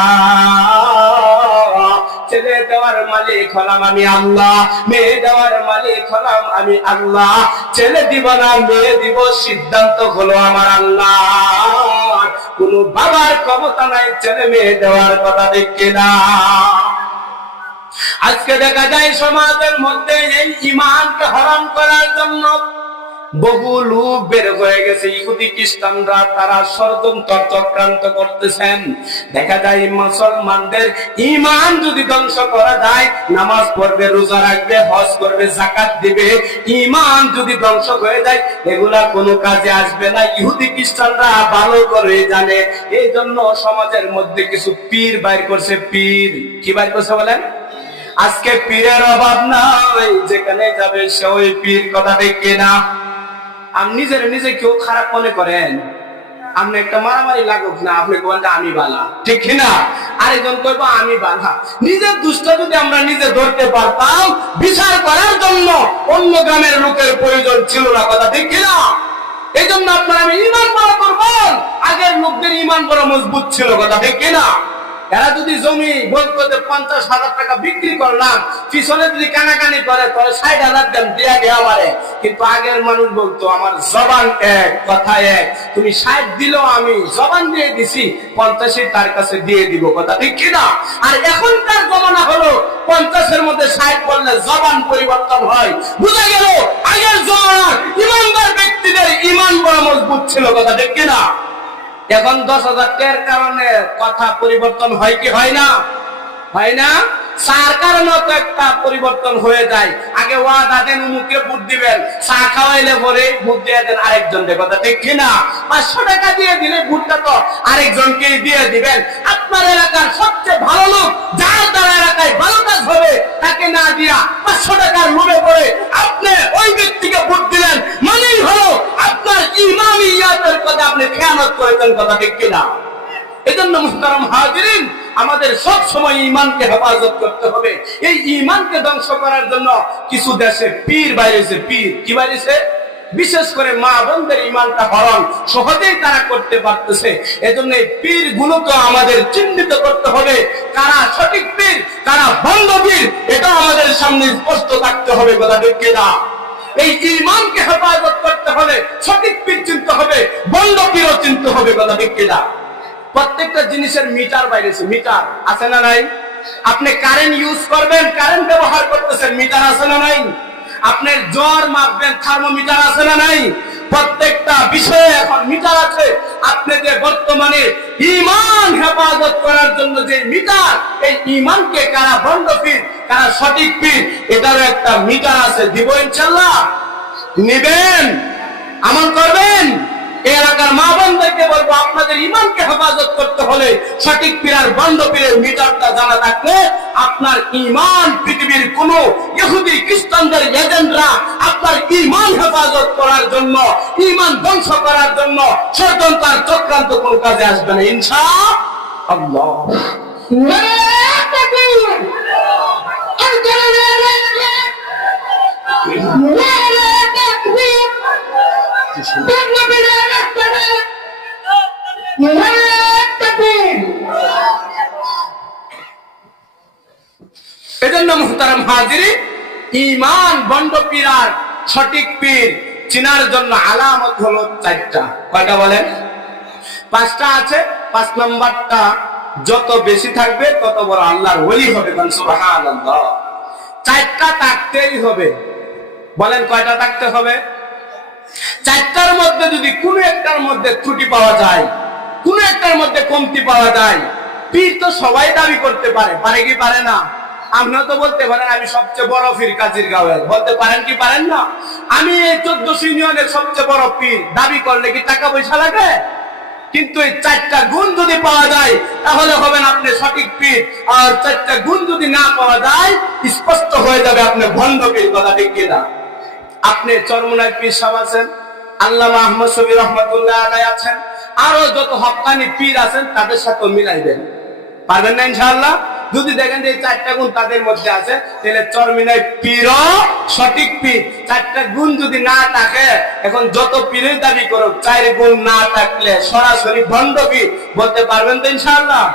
ছেলে দেওয়ার মালিক হলাম আমি আল্লাহ, মেয়ে দেওয়ার মালিক হলাম আমি আল্লাহ। ছেলে দিব না মেয়ে দিব, সিদ্ধান্ত হলো আমার আল্লাহ। কোন বাবার ক্ষমতা নাই ছেলে মেয়ে দেওয়ার কথা দেখে না। আজকে দেখা যায় সমাজের মধ্যে এই ঈমানকে হারাম করার জন্য বহু লোক বের হয়ে গেছে। ইহুদি খ্রিস্টানরা তারা ষড়যন্ত্র চক্রান্ত করতেছেন। দেখা যায় মুসলমানদের ঈমান যদি ধ্বংস করা যায়, নামাজ পড়বে, রোজা রাখবে, হজ করবে, যাকাত দিবে, ঈমান যদি ধ্বংস হয়ে যায় এগুলা কোনো কাজে আসবে না। ইহুদি খ্রিস্টানরা ভালো করে জানে। এই জন্য সমাজের মধ্যে কিছু পীর বাইর করছে। পীর কি বাইর করছে বলেন? আজকে পীরের অভাব নাই, যেখানে যাবে সে ওই পীর। কথা দেখে না? আপনি নিজের নিজে কেউ খারাপ মনে করেন, আপনি একটা মারামারি লাগুক না, আপনি বলবেন আমি বালা, ঠিক না? আরেকজন কইব আমি বালা। নিজের দুষ্ট যদি আমরা নিজে ধরতে পারতাম, বিচার করার জন্য অন্য গ্রামের লোকের প্রয়োজন ছিল না। কথা ঠিক না? এই জন্য আপনার আমি ঈমান বড় করবেন, আগের লোকদের ঈমান বড় মজবুত ছিল। কথা ঠিক না? এরা যদি জমি বলতো 50,000 টাকা বিক্রি করলাম, পিছনে যদি কানাকানি করে তাহলে 60,000 দেন দিয়া গে আমারে। কিন্তু আগের মানুষ বলতো আমার জবান এক কথা এক, তুমি 60 দিলেও আমি জবান দিয়ে দিছি 50 তার কাছে দিয়ে দিব। কথা ঠিক কিনা? আর এখনকার জমানা হলো 50-এর মধ্যে 60 বললে জবান পরিবর্তন হয়। বুঝা গেল আগের জমানার ইমানদার ব্যক্তিদের ঈমান বড় মজবুত ছিল। কথা ঠিক কিনা? এখন 10,000 টাকার কারণে কথা পরিবর্তন হয় কি হয় না? হয় না? চার কারণে তো একটা পরিবর্তন হয়ে যায়। আগে ওয়াদা দেন উমুকে ভোট দিবেন, চা খাওয়াইলে পরে ভোট দিয়ে দেন আরেকজনকে। কথা ঠিক কিনা? 500 টাকা দিয়ে দিলে ভোটটা তো আরেকজনকে দিয়ে দিবেন। আপনার এলাকার সবচেয়ে ভালো লোক, যার দ্বারা এলাকায় ভালো কাজ হবে, তাকে না দিয়া 500 টাকার লোভে পড়ে আপনি ওই ব্যক্তিকে ভোট দিলেন, মানেই হলো আপনার ইমামিয়াতের কথা আপনি খেয়ানত করেছেন। কথা ঠিক কিনা? এজন্য মুহতারাম হাজিরিন, আমাদের সব সময় ঈমানকে হেফাজত করতে হবে। এই ঈমানকে ধ্বংস করার জন্য কিছু দেশে পীর বাইরেছে। পীর কি বাইরেছে? বিশেষ করে মা বোনদের ঈমানটা হরণ সহজেই তারা করতে পারতেছে। এজন্য এই পীর গুলোকে আমাদের চিহ্নিত করতে হবে, কারা সঠিক পীর কারা ভণ্ড পীর, এটা আমাদের সামনে স্পষ্ট থাকতে হবে। কথা ঠিক কিনা? এই ঈমানকে হেফাজত করতে হলে সঠিক পীর চিনতে হবে, ভণ্ড পীরও চিনতে হবে। কথা ঠিক কিনা? প্রত্যেকটা জিনিসের মিটার বাইরেছে। মিটার আছে না নাই? আপনি কারেন্ট ইউজ করবেন, কারেন্ট ব্যবহার মিটার আছে না নাই? আপনার জ্বর মাপবেন থার্মোমিটার আছে না নাই? প্রত্যেকটা বিষয়ে এখন মিটার আছে। আপনাদের বর্তমানে ঈমান হেফাজত করার জন্য যে মিটার, এই ঈমানকে কারা ভণ্ড পীর, কারা সঠিক পীর, এটারও একটা মিটার আছে। দিব ইনশাআল্লাহ? নেবেন? আমল করবেন? এই এলাকার মা বোনদেরকে বলবো, আপনাদের ঈমানকে হেফাজত করতে হলে সঠিক পীর আর ভণ্ড পীরের মিটারটা জানা থাকলে আপনার ঈমান, পৃথিবীর কোন ইহুদি খ্রিস্টানদের এজেন্টরা আপনার ঈমান হেফাজত করার জন্য, ঈমান ধ্বংস করার জন্য ষড়যন্ত্র আর চক্রান্ত কোন কাজে আসবে না ইনশাআল্লাহ। এজন্য মুহতারাম হাজিরিন, ঈমান, ভণ্ড পীর আর সঠিক পীর চিনার জন্য আলামত হলো চারটা। কয়টা বলেন? পাঁচটা আছে। 5 নাম্বারটা যত বেশি থাকবে তত বড় আল্লাহর ওলি হবে। সুবহানাল্লাহ। চারটা থাকতেই হবে। বলেন কয়টা থাকতে হবে? চারটার মধ্যে যদি কোনো একটার মধ্যে ত্রুটি পাওয়া যায়, কোনো একটার মধ্যে কমতি পাওয়া যায়, পীর তো সবাই দাবি করতে পারে, পারে কি পারে না? আপনিও তো বলতে পারেন আমি সবচেয়ে বড় পীর কাজীর গাঁয়ের, বলতে পারেন কি পারেন না? আমি এই 1400 ইউনিয়নের সবচেয়ে বড় পীর দাবি করলে কি টাকা পয়সা লাগে? কিন্তু এই চারটা গুণ যদি পাওয়া যায় তাহলে হবেন আপনি সঠিক পীর। আর চারটা গুণ যদি না পাওয়া যায় স্পষ্ট হয়ে যাবে আপনি ভণ্ড পীর। কথা ঠিক কিনা? আপনি চরমনায় পীর সাহেব আছেন, আল্লামা আহমদ শফি রহমাতুল্লাহ আলাইহি আছেন, আরো যত হক্কানি পীর আছেন তাদের সাথে মিলাইবেন। পারবেন না ইনশাআল্লাহ? যদি দেখেন যে এই চারটা গুণ তাদের মধ্যে আছে, তাহলে চরমনায় পীর সঠিক পীর। চারটা গুণ যদি না থাকে, এখন যত পীরের দাবি করুক, 4 গুণ না থাকলে সরাসরি ভণ্ড পীর। বলতে পারবেন তো ইনশাআল্লাহ?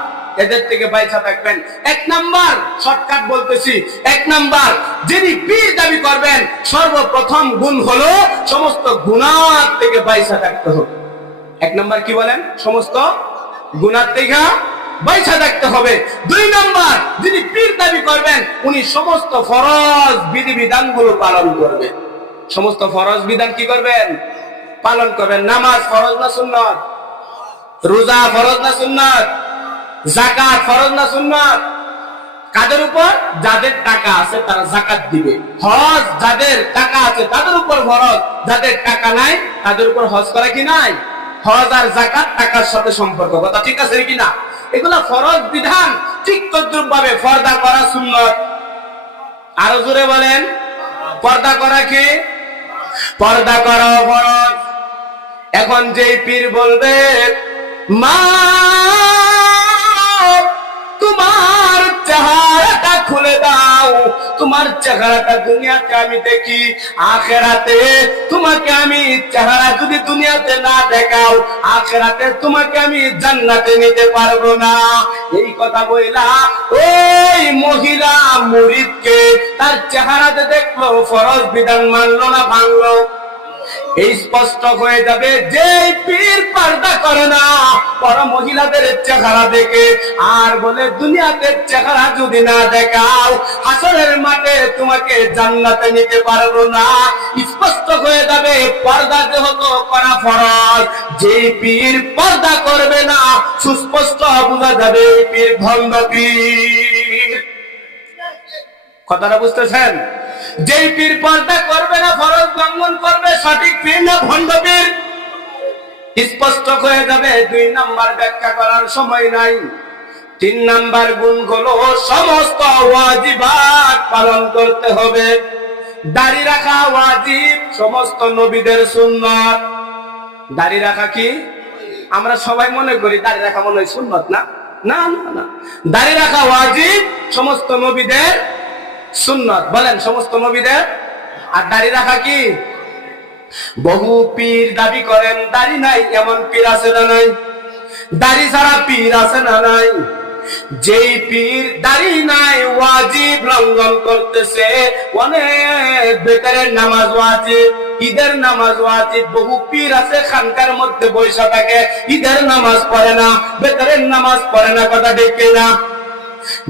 এদের থেকে বাইচা থাকবেন। 1 নাম্বার শর্টকাট বলতেছি। 1 নাম্বার, যিনি পীর দাবি করবেন সর্বপ্রথম গুণ হলো সমস্ত গুনাহ থেকে বাইচা থাকতে হবে। 1 নাম্বার কি বলেন? সমস্ত গুনাহ থেকে বাইচা থাকতে হবে। 2 নাম্বার, যিনি পীর দাবি করবেন উনি সমস্ত ফরজ বিধিবিধানগুলো পালন করবেন। সমস্ত ফরজ বিধান কি করবেন? পালন করবেন। নামাজ ফরজ না সুন্নাত? রোজা ফরজ না সুন্নাত? যাকাত ফরজ না সুন্নাত? কাদের উপর? যাদের টাকা আছে তারা যাকাত দিবে। হজ যাদের টাকা আছে তাদের উপর ফরজ, যাদের টাকা নাই তাদের উপর হজ করা কি নাই? হজ আর যাকাত টাকার সাথে সম্পর্ক। কথা ঠিক আছে কি না? এগুলা ফরজ বিধান। ঠিক তদ্রুপ ভাবে পর্দা করা সুন্নাত। আরো জোরে বলেন, পর্দা করা কি? পর্দা করা ফরজ। এখন যেই পীর বলবে মা তোমার চেহারাটা খুলে দাও, তোমার চেহারাটা দুনিয়াতে আমি দেখি, আখেরাতে তোমাকে আমি চেহারা যদি দুনিয়াতে না দেখাও, আখেরাতে তোমাকে আমি জান্নাতে নিতে পারবো না, এই কথা বইলা ওই মহিলা মুরিদকে তার চেহারাতে দেখলো, ফরজ বিধান মানলো না ভাঙলো? এই স্পষ্ট হয়ে যাবে যে পীর পর্দা করে না, বড় মহিলাদের চেহারা দেখে আর বলে দুনিয়াতে চেহারা যদি না দেখাও হাসরের মাঠে তোমাকে জান্নাতে নিতে পারবো না, স্পষ্ট হয়ে যাবে পর্দা যেহেতু করা ফরজ। যে পীর পর্দা করবে না সুস্পষ্ট বোঝা যাবে পীর ভণ্ড পীর। কথাটা বুঝতেছেন? যেই পীর পর্দা করবে না, ফরজ লঙ্ঘন করবে, সঠিক পীর না ভণ্ড পীর? স্পষ্ট হয়ে যাবে। 2 নাম্বার ব্যাখ্যা করার সময় নাই। 3 নাম্বার গুণ হলো সমস্ত ওয়াজিবাত পালন করতে হবে। দাড়ি রাখা ওয়াজিব, সমস্ত নবীদের সুন্নাত। দাড়ি রাখা কি? আমরা সবাই মনে করি দাড়ি রাখা মনে হয় সুন্নাত, না? না না না, দাড়ি রাখা ওয়াজিব, সমস্ত নবীদের সুন্নাত। বলেন সমস্ত নবীদের। আর দাড়ি রাখা কি? বহু পীর দাবি করেন দাড়ি নাই, এমন পীর আছে না নাই? দাড়ি ছাড়া পীর আছে না নাই? যেই পীর দাড়ি নাই ওয়াজিব লঙ্ঘন করতেছে। অনেক বেকারের নামাজ ওয়াজিব, ঈদের নামাজ ওয়াজিব। বহু পীর আছে খানকার মধ্যে বৈশা থাকে, ঈদের নামাজ পড়ে না, বেকারের নামাজ পড়ে না। কথা ঠিক না?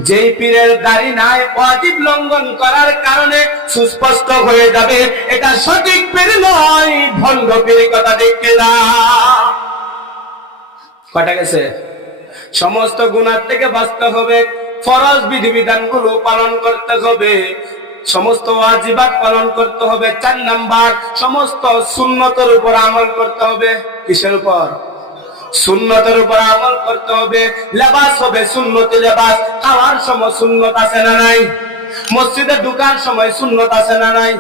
যেই পীরের দাড়ি নাই ওয়াজিব লঙ্ঘন করার কারণে সুস্পষ্ট হয়ে যাবে এটা সঠিক পীর নয়, ভণ্ড পীর। কথা ঠিক কিনা? কটা গেছে? সমস্ত গুনাহ থেকে বাঁচতে হবে, ফরজ বিধিবিধানগুলো পালন করতে হবে, সমস্ত ওয়াজিবাত পালন করতে হবে। 4 নাম্বার, সমস্ত সুন্নতের উপর আমল করতে হবে। কিসের উপর? সুন্নতের উপর আমল করতে হবে। লেবাস হবে সুন্নতি লেবাস। খাওয়ার সময় সুন্নত আছে না নাই? মসজিদে ঢোকার সময় সুন্নত আছে না নাই?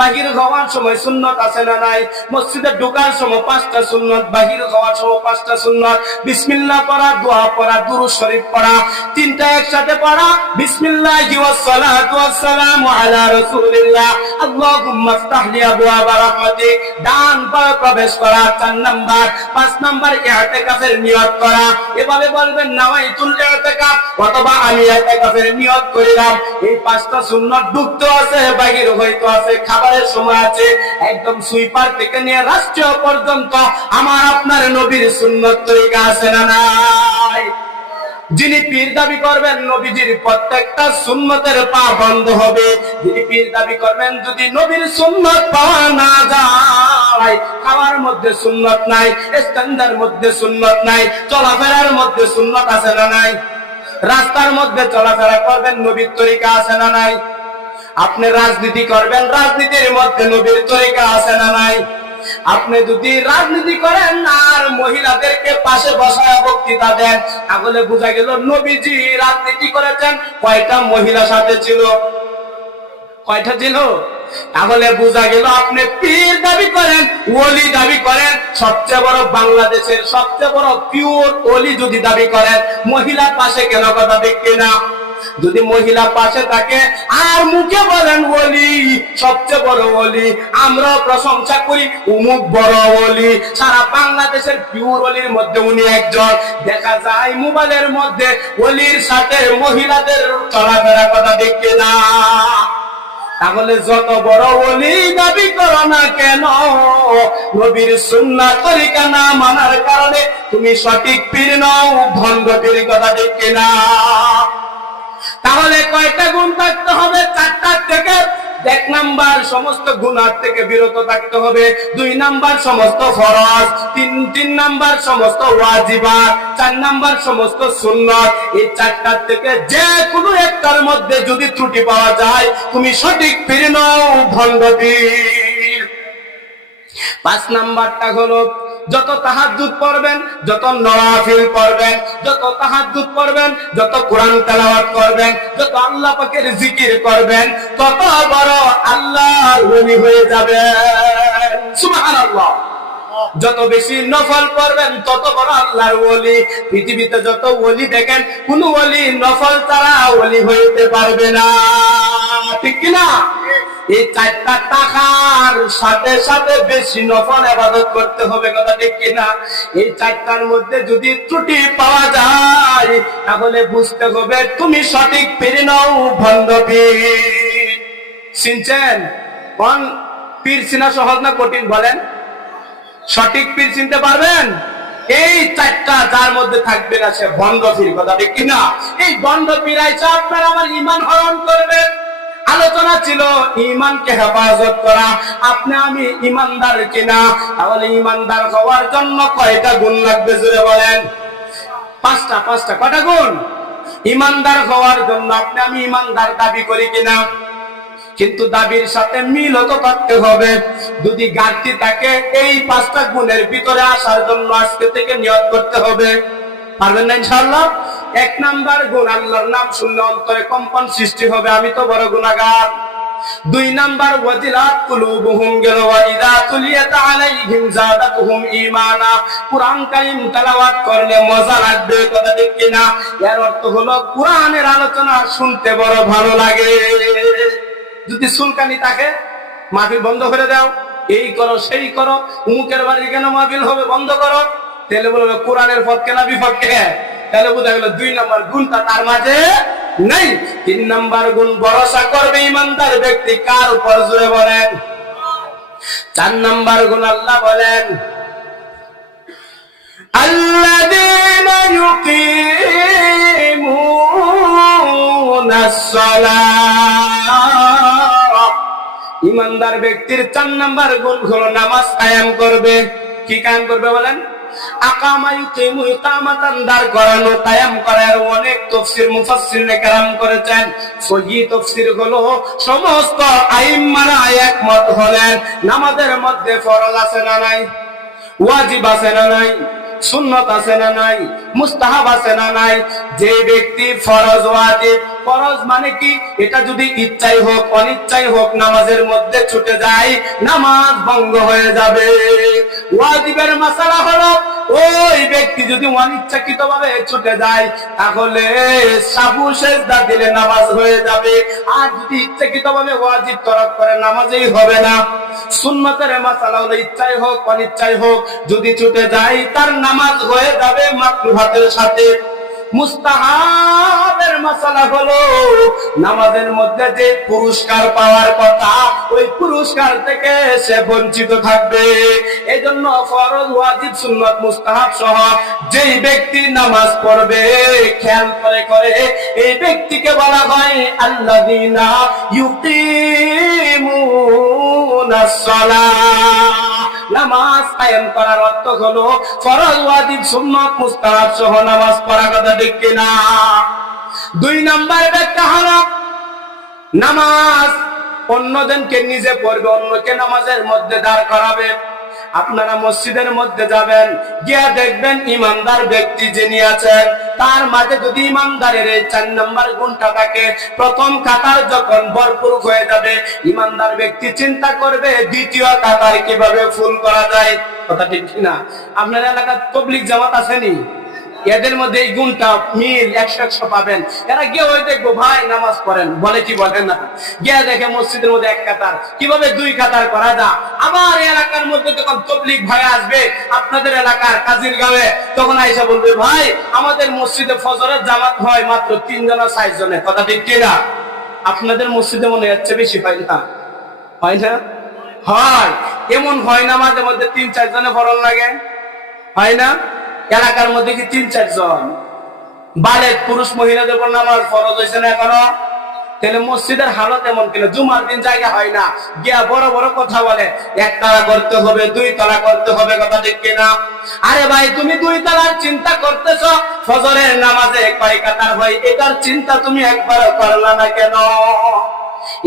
বাহির হওয়ার সময় সুন্নত আছে না নাই? মসজিদে ঢোকার সময় 5টা সুন্নত, বাহির হওয়ার সময় 5টা সুন্নত। বিসমিল্লাহ পড়া, দোয়া পড়া, দুরূদ শরীফ পড়া, তিনটা একসাথে পড়া। বিসমিল্লাহি ওয়াস সালাতু ওয়াস সালামু আলা রাসূলিল্লাহ, আল্লাহুম্মা ইফতাহ লি আবওয়াবা রাহমাতিক। ডান পায়ে প্রবেশ করা 4 নাম্বার। 5 নাম্বার ইতিকাফের নিয়ত করা। এভাবে বলবেন নাওয়াইতুল ইতিকাফ, অথবা আমি ইতিকাফের নিয়ত করিলাম। এই 5টা সুন্নাত ঢুকতে আছে, বাহির হইতে আছে, খাবারের সময় আছে। একদম সুইপার থেকে নিয়ে রাষ্ট্রীয় পর্যন্ত আমার আপনার নবীর সুন্নাত তরিকা আছে না নাই? যিনি পীর দাবি করবেন নবীজির প্রত্যেকটা সুন্নতের পা বন্ধ হবে। যিনি পীর দাবি করবেন যদি নবীর সুন্নত পাওয়া না যায়, খাওয়ার মধ্যে সুন্নত নাই, স্ট্যান্ডার মধ্যে সুন্নত নাই, চলাফেরার মধ্যে সুন্নত আছে না নাই? রাস্তার মধ্যে চলাফেরা করবেন, নবীর তরিকা আছে না নাই? আপনি রাজনীতি করবেন, রাজনীতির মধ্যে নবীর তরিকা আছে না নাই? আপনি যদি রাজনীতি করেন আর মহিলাদেরকে পাশে বসায় বক্তৃতা দেন, তাহলে বোঝা গেল নবীজি রাজনীতি করেছেন। কয়টা মহিলা সাথে ছিল? কয়টা ছিল? তাহলে বোঝা গেল আপনি পীর দাবি করেন, ওলি দাবি করেন। সবচেয়ে বড় বাংলাদেশের সবচেয়ে বড় পিওর ওলি যদি দাবি করেন, মহিলার পাশে কেন? কথা ঠিক কিনা? যদি মহিলা পাশে থাকে আর মুখে বলেন ওলি, সবচেয়ে বড় ওলি, আমরা প্রশংসা করি উমুক বড় ওলি, সারা বাংলাদেশের পিওর ওলির মধ্যে উনি একজন। দেখা যায় মোবাইলের মধ্যে ওলির সাথে মহিলাদের চলাফেরা। কথা ঠিক কিনা? তাহলে যত বড় ওলি দাবি করো না কেন, নবীর সুন্নাত তরিকা না মানার কারণে তুমি সঠিক পীর নও, ভণ্ড পীর। কথা ঠিক কিনা? তাহলে কয়টা গুণ থাকতে হবে? 4টার থেকে। 1 নাম্বার, সমস্ত গুনাহ থেকে বিরত থাকতে হবে। 2 নাম্বার, সমস্ত ফরজ। 3 নাম্বার, সমস্ত ওয়াজিবাত। 4 নাম্বার, সমস্ত সুন্নাত। এই 4টার থেকে যে কোনো একটার মধ্যে যদি ত্রুটি পাওয়া যায়, তুমি সঠিক পীর নও, ভণ্ড পীর। 5 নাম্বারটা হলো যত তাহাজ্জুদ পড়বেন, যত নওয়াফিল পড়বেন, যত তাহাজ্জুদ পড়বেন, যত কোরআন তেলাওয়াত করবেন, যত আল্লাহ পাকের জিকির করবেন, তত বড় আল্লাহর ওলি হয়ে যাবেন। সুবহানাল্লাহ। যত বেশি নফল করবেন তত বড় আল্লাহর ওলি। পৃথিবীতে যত ওলি দেখেন, কোন ওলি নফল ছাড়া ওলি হইতে পারবে না। ঠিক কিনা? এই 4টা টাকার সাথে সাথে বেশি নফল ইবাদত করতে হবে। কথা ঠিক কিনা? এই 4টার মধ্যে যদি ত্রুটি পাওয়া যায়, তাহলে বুঝতে হবে তুমি সঠিক পীর নও, ভণ্ড পীর। চিনছেন? কোন পীর চিনা সহজ না কঠিন বলেন? সঠিক পীর চিনতে পারবেন? এই 4টা যার মধ্যে থাকবে না, সে ভণ্ড পীর। কথা ঠিক কিনা? এই ভণ্ড পীর আইসা আপনার আমার ঈমান হরণ করবেন। আলোচনা ছিল ঈমানকে হেফাজত করা। আপনি আমি ঈমানদার কিনা? তাহলে ঈমানদার হওয়ার জন্য কয়টা গুণ লাগবে জোরে বলেন? 5টা। 5টা। কয়টা গুণ? ঈমানদার হওয়ার জন্য আপনি আমি ঈমানদার দাবি করি কিনা? কিন্তু দাবির সাথে মিল তো থাকতে হবে। যদি ঘাটতি থাকে, এই 5টা গুণের ভিতরে আসার জন্য আজকে থেকে নিয়ত করতে হবে। পারবেন না ইনশাআল্লাহ? 1 নাম্বার গুণ, আল্লাহর নাম শুনলে অন্তরে কম্পন সৃষ্টি হবে, আমি তো বড় গুনাহগার। 2 নাম্বার, ওয়াজিলাত কুলুবুহুম গেল, ওয়া ইযা তুলিয়াত আলাইহিম যাদাতুহুম ঈমানা। কুরআন কারীম তেলাওয়াত করলে মজা লাগবে। কথা ঠিক কিনা? এর অর্থ হলো কুরআনের আলোচনা শুনতে বড় ভালো লাগে। যদি সুলকানি থাকে, মাহফিল বন্ধ করে দাও, এই করো সেই করো, উমুকের বাড়ি কেন মাহফিল হবে, বন্ধ করো। তাহলে বলবে কোরআনের পক্ষে না বিপক্ষে? তাহলে বোঝা গেল 2 নাম্বার গুণটা তার মাঝে নেই। 3 নাম্বার গুণ, ভরসা করবে ঈমানদার ব্যক্তি কার উপর জোরে বলেন? 4 নাম্বার গুণ আল্লাহ বলেন, আল্লাযীনা ইউকিমুনা আস-সালাহ। ইমানদার ব্যক্তির 4 নাম্বার গুণ হলো নামাজ কায়েম করবে। কি কায়েম করবে বলেন? আকামা ইউকিমু ইকামাতান, দাঁড় করানো, কায়েম করার অনেক তাফসীর মুফাসসিরিনে কেরাম করেছেন। সহিহ তাফসীর হলো সমস্ত আইম্মারা একমত হলেন নামাজের মধ্যে ফরজ আছে না নাই, ওয়াজিব আছে না নাই, সুন্নাত আছে না নাই, মুস্তাহাব আছে না নাই। যে ব্যক্তি ফরজ ওয়াজিব, ফরজ মানে কি, এটা যদি ইচ্ছাই হোক অনিচ্ছাই হোক নামাজের মধ্যে ছুটে যায়, নামাজ ভঙ্গ হয়ে যাবে। ওয়াজিবের মাসালা হলো ওই ব্যক্তি যদি অনিচ্ছাকৃতভাবে ছুটে যায় তাহলে সাবু সেজদা দিলে নামাজ হয়ে যাবে, আর যদি ইচ্ছাকৃতভাবে ওয়াজিব তরক করে নামাজই হবে না। সুন্নতের মাসালা হলো ইচ্ছাই হোক অনিচ্ছাই হোক যদি ছুটে যায় তার নামাজ হয়ে যাবে মাকরুহাতের সাথে। মুস্তাহাবের মাসালা হলো নামাজের মধ্যে যে পুরস্কার পাওয়ার কথা ওই পুরস্কার থেকে সে বঞ্চিত থাকবে। এজন্য ফরজ ওয়াজিব সুন্নাত মুস্তাহাব সহ যেই ব্যক্তি নামাজ পড়বে খেয়াল করে করে এই ব্যক্তিকে বলা হয় আল্লাযীনা ইউকিমুনাস সালাহ। নামাজ কায়েম করার অর্থ হলো ফরজ ওয়াজিব সুন্নাত মুস্তাহাব সহ নামাজ পড়া, কথা ঠিক কিনা? 2 নাম্বার ব্যাখ্যা হলো নামাজ অন্যজনকে নিজে পড়বে, অন্যকে নামাজের মধ্যে দাঁড় করাবে। আপনারা মসজিদের মধ্যে যাবেন, গিয়ে দেখবেন ইমানদার ব্যক্তি যিনি আছেন তার মাঝে যদি ইমানদারের এই 4 নাম্বার গুণটা থাকে, প্রথম কাতার যখন ভরপুর হয়ে যাবে ইমানদার ব্যক্তি চিন্তা করবে দ্বিতীয় কাতার কিভাবে ফুল করা যায়, কথা ঠিক কিনা? আপনার এলাকার তাবলীগ জামাত আসেনি, এদের মধ্যে এই গুণটা মিল 100 পাবেন। এরা গিয়ে ওই দেখবো ভাই নামাজ পড়েন, বলে কি বলেন না, গিয়ে দেখে মসজিদের মধ্যে 1 কাতার কিভাবে 2 কাতার করা যায়। আমার এলাকার মধ্যে যখন তাবলীগ ভাই আসবে আপনাদের এলাকার কাজীর গাঁয়ে, তখন আইসা বলবে ভাই আমাদের মসজিদে ফজরের জামাত হয় মাত্র 3 জন 4 জনের, কথা ঠিক কিনা? আপনাদের মসজিদে মনে হচ্ছে বেশি হয় না, হয় না? হয়, এমন হয় না মাঝে মধ্যে 3-4 জনে ফরজ লাগে, হয় না? এলাকার মধ্যে কি 3-4 জন বালেক পুরুষ মহিলাদের উপর নামাজ ফরজ হয়েছে না এখনো? তাহলে মসজিদের হালত এমন কেন? জুমার দিন জায়গা হয় না, গিয়া বড় বড় কথা বলে 1 তালা করতে হবে 2 তালা করতে হবে, কথা ঠিক কিনা? আরে ভাই তুমি 2 তালার চিন্তা করতেছো, ফজরের নামাজে কয় কাতার হয় এটার চিন্তা তুমি একবারও করলা না কেন?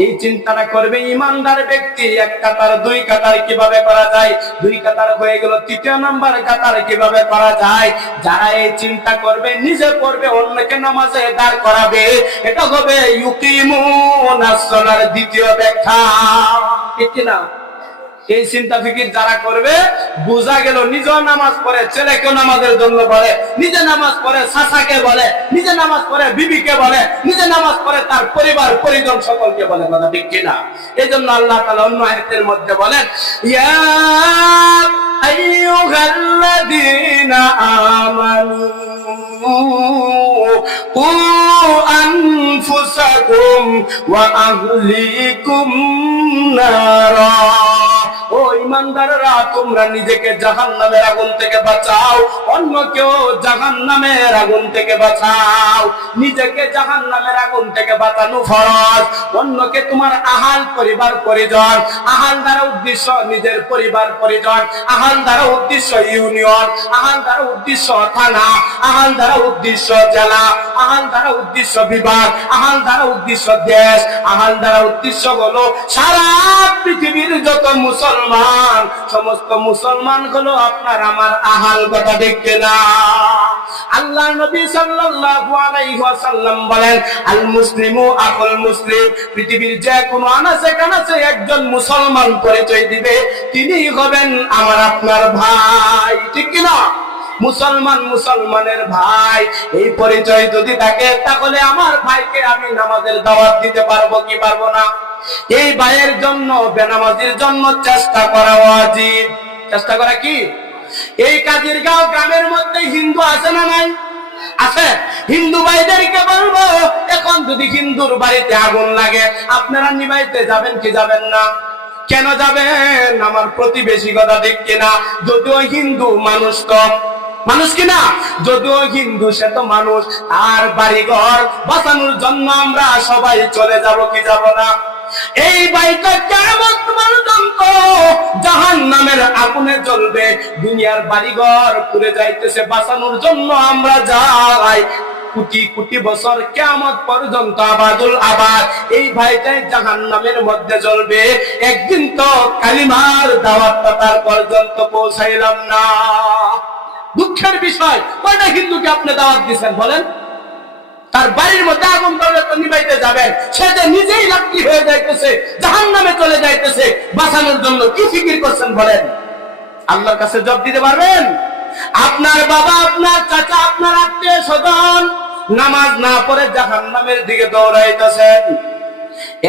এই চিন্তাটা করবে ইমানদার ব্যক্তি। 1 কাতার 2 কাতার কিভাবে করা যায়, 2 কাতার হয়ে গেল 3য় নাম্বার কাতার কিভাবে করা যায়, যারা এই চিন্তা করবে নিজে পড়বে অন্যকে নামাজে দাঁড় করাবে, এটা হবে ইউকিমুনাস সালার 2য় ব্যাখ্যা, ঠিক কিনা? এই চিন্তা ফিকির যারা করবে বোঝা গেল নিজেও নামাজ পড়ে, ছেলেকেও নামাজের জন্য বলে, নিজে নামাজ পড়ে, চাচাকে বলে, নিজে নামাজ পড়ে, বিবিকে বলে, নিজে নামাজ পড়ে, তার পরিবার পরিজন সকলকে বলে, কথা ঠিক কিনা? এই জন্য আল্লাহ তাআলা অন্য আয়াতের মধ্যে বলেন ইয়া আইয়ুহাল্লাযীনা আমানু কু আনফুসাকুম ওয়া আহলিকুম নারা। ও ইমানদাররা তোমরা নিজেকে জাহান্নামের আগুন থেকে বাঁচাও, অন্যকেও জাহান্নামের আগুন থেকে বাঁচাও। নিজেকে জাহান্নামের আগুন থেকে বাঁচানো ফরজ, অন্যকে তোমার আহাল পরিবার পরিজন, আহাল দ্বারা উদ্দেশ্য নিজের পরিবার পরিজন, আহাল দ্বারা উদ্দেশ্য ইউনিয়ন, আহাল দ্বারা উদ্দেশ্য থানা, আহাল দ্বারা উদ্দেশ্য জেলা, আহাল দ্বারা উদ্দেশ্য বিভাগ, আহাল দ্বারা উদ্দেশ্য দেশ, আহাল দ্বারা উদ্দেশ্য হলো সারা পৃথিবীর যত মুসলমান, সমস্ত মুসলমান হলো আপনার আমার আহাল, কথা দেখবে না? আল্লাহ নবী সাল্লাল্লাহু আলাইহি ওয়াসাল্লাম বলেন আল মুসলিমু আকুল মুসলিম। পৃথিবীর যে কোনো আনাচে কানাচে একজন মুসলমান পরিচয় দিবে তিনি হবেন আমার আপনার ভাই, ঠিক কি না? মুসলমান মুসলমানের ভাই, এই পরিচয় যদি থাকে তাহলে আমার ভাইকে আমি নামাজের দাওয়াত দিতে পারবো কি পারবো না? এই ভাইয়ের জন্য বেনামাজির জন্য চেষ্টা করা ওয়াজিব। চেষ্টা করা কি? এই কাজিরগাঁও গ্রামের মধ্যে হিন্দু আছে না নাই? আছে। হিন্দু ভাইদেরকে বলবো এখন যদি হিন্দুর বাড়িতে আগুন লাগে আপনারা নিভাইতে যাবেন কি যাবেন না? কেন যাবেন? আমার প্রতিবেশী, কথা ঠিক কিনা? যদিও হিন্দু মানুষ তো মানুষ কিনা? যদিও হিন্দু সে তো মানুষ। আর বাড়িঘর বাঁচানোর জন্য আমরা সবাই চলে যাব কি যাব না? এই বাড়িটা কিয়ামত পর্যন্ত জাহান্নামের আগুনে জ্বলবে। দুনিয়ার বাড়িঘর পুড়ে যাইতেছে, বাঁচানোর জন্য আমরা যাই। কোটি কোটি বছর কিয়ামত পর্যন্ত আবাদুল আবাদ এই ভাইটাই জাহান্নামের মধ্যে জ্বলবে। একদিন তো কালিমার দাওয়াতটা তার পর্যন্ত পৌঁছাইলাম না। দুঃখের বিষয়, কয়টা হিন্দুকে আপনি দাওয়াত দিচ্ছেন বলেন? তার বাড়ির মধ্যে আগুন ধরলে তো নিভাইতে যাবেন, সে যে নিজেই লাকড়ি হয়ে যাইতেছে, জাহান্নামে চলে যাইতেছে, বাঁচানোর জন্য কি ফিকির করছেন বলেন? আল্লাহর কাছে জবাব দিতে পারবেন? আপনার বাবা, আপনার চাচা, আপনার আত্মীয় স্বজন নামাজ না পড়ে জাহান্নামের দিকে দৌড়াইতেছেন।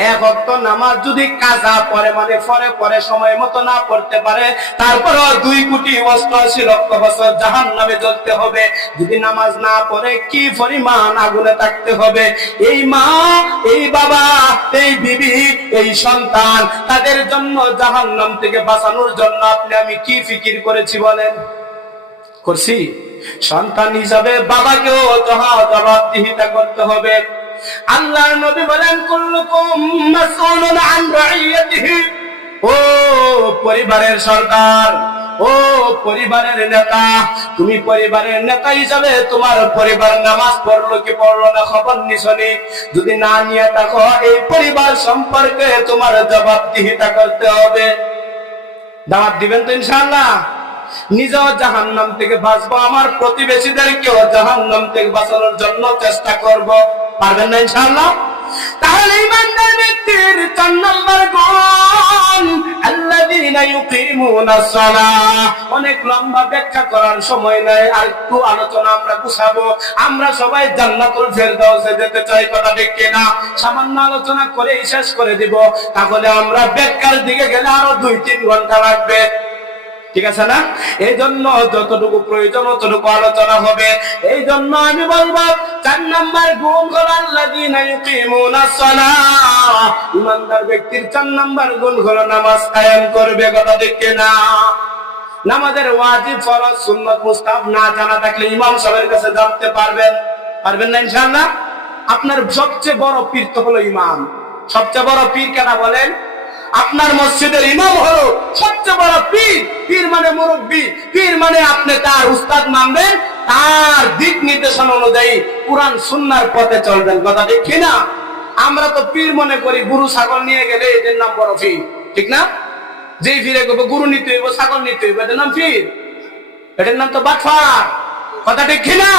এক ওয়াক্ত নামাজ যদি কাজা পড়ে, মানে পরে সময় মতো না পড়তে পারে, তারপরে 2 কোটি 88 লক্ষ বছর জাহান্নামে জ্বলতে হবে। যদি নামাজ না পড়ে কি পরিমাণ আগুনে থাকতে হবে। এই মা, এই বাবা, এই বিবি, এই সন্তান, তাদের জন্য জাহান্নাম থেকে বাঁচানোর জন্য আপনি আমি কি ফিকির করেছি বলেন? করছি? সন্তান হিসাবে বাবাকেও জবাবদিহিতা করতে হবে। আল্লাহর নবী বলেন, কুল্লুকুম মাসউলুন আন রাইয়াতিহি। ও পরিবারের সরদার, ও পরিবারের নেতা, তুমি পরিবারের নেতা হিসাবে তোমার পরিবার নামাজ পড়লো কি পড়লো না খবর নিছনি? যদি না নিয়ে থাকো, এই পরিবার সম্পর্কে তোমার জবাবদিহিতা করতে হবে। দাওয়াত দিবেন তো ইনশাআল্লাহ? নিজেও জাহান্নাম থেকে বাঁচবো, আমার প্রতিবেশীদেরকেও জাহান্নাম থেকে বাঁচানোর জন্য চেষ্টা করব। পারবেন না ইনশাআল্লাহ? তাহলে ঈমানদার ব্যক্তির 4 নম্বর গুণ, আল্লাযীনা ইউকিমুনাস সালাহ। অনেক লম্বা ব্যাখ্যা করার সময় নাই, আর একটু আলোচনা আমরা গুছাবো। আমরা সবাই জান্নাতুল ফেরদাউসে যেতে চাই, কথা ঠিক কিনা? সামান্য আলোচনা করে শেষ করে দিব, তাহলে আমরা ব্যাখ্যার দিকে গেলে আরো 2-3 ঘন্টা লাগবে। ঠিক আছে না? এই জন্য যতটুকু প্রয়োজন ততটুকু আলোচনা হবে। এই জন্য আমি বলবো 4 নম্বর গুণ হলো আল্লাযীনা ইউকিমুনাস সালাহ। ঈমানদার ব্যক্তির 4 নম্বর গুণ হলো নামাজ কায়েম করবে, কথা ঠিক কিনা? নামাজের ওয়াজিব, ফরজ, সুন্নাত, মুস্তাহাব না জানা থাকলে ইমাম সাহেবের কাছে জানতে পারবেন। পারবেন না ইনশাআল্লাহ? আপনার সবচেয়ে বড় পীর তো হলো ইমাম। সবচেয়ে বড় পীর কেনা বলেন? আপনার মসজিদের ইমাম হলো সবচেয়ে বড় পীর। পীর মানে মুরব্বী, পীর মানে আপনি তার উস্তাদ মানবেন, তার দিক নির্দেশনা অনুযায়ী কুরআন সুন্নাহর পথে চলবেন, কথা ঠিক কিনা? আমরা তো পীর মনে করি গরু ছাগল নিয়ে গেলে এদের নাম বড় পীর, ঠিক না? যেই পীরে কবে গরু নিতে হইব, ছাগল নিতে হইব, এদের নাম পীর? এটার নাম তো বাটফার, কথা ঠিক কিনা?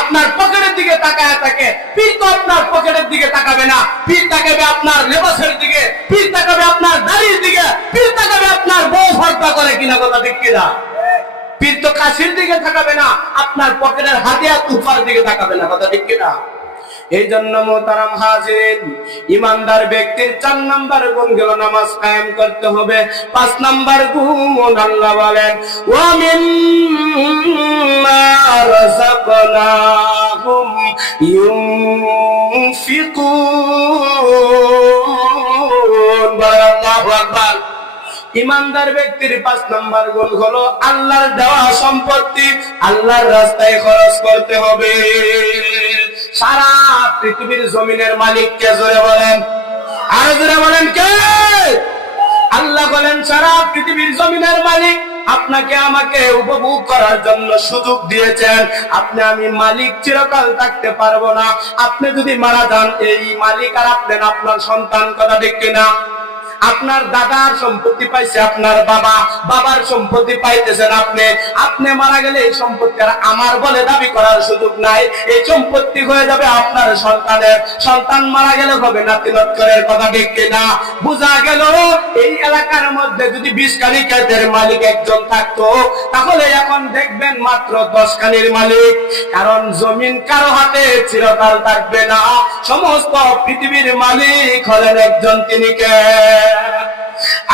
আপনার পকেটের দিকে তাকায় থাকে, পীর তো আপনার পকেটের দিকে তাকাবে না। পীর তাকাবে আপনার লেবাসের দিকে, পীর তাকাবে আপনার দাড়ির দিকে, পীর তাকাবে আপনার বউ ভর্তা করে কিনা, কথা ঠিক কিনা? পীর তো কাশির দিকে তাকাবে না, আপনার পকেটের হাতিয়া তুফার দিকে তাকাবে না, কথা ঠিক কিনা? এই জন্য মোহতারাম হাজিরিন, ইমানদার ব্যক্তির 4 নম্বর গুণ গেল নামাজ কায়েম করতে হবে। 5 নম্বর গুণ আল্লাহ বলেন, ওয়া মিম্মা রাযাকনাহুম ইউনফিকুন। আল্লাহু আকবার। ইমানদার ব্যক্তির 5 নম্বর গুণ হলো আল্লাহর দেওয়া সম্পত্তি আল্লাহর রাস্তায় খরচ করতে হবে। সারা পৃথিবীর জমিনের মালিক কে? জোরে বলেন, আরো জোরে বলেন কে? আল্লাহ বলেন সারা পৃথিবীর জমিনের মালিক আপনাকে আমাকে উপভোগ করার জন্য সুযোগ দিয়েছেন। আপনি আমি মালিক চিরকাল থাকতে পারবো না। আপনি যদি মারা যান, এই মালিক আর আপনি আপনার সন্তান, কথা ঠিক কিনা? আপনার দাদার সম্পত্তি পাইছে আপনার বাবা, বাবার সম্পত্তি পাইতেছেন আপনি। আপনি মারা গেলে এই সম্পত্তি আর আমার বলে দাবি করার সুযোগ নাই। এই সম্পত্তি হয়ে যাবে আপনার সন্তানের। সন্তান মারা গেলে হবে নাতি-নাতনির, কথা ঠিক কিনা? বোঝা গেল এই এলাকার মধ্যে যদি 20 কানি ক্ষেতের মালিক একজন থাকতো, তাহলে এখন দেখবেন মাত্র 10 কানির মালিক। কারণ জমিন কারো হাতে চিরকাল থাকবে না। সমস্ত পৃথিবীর মালিক হলেন একজন, তিনি কে?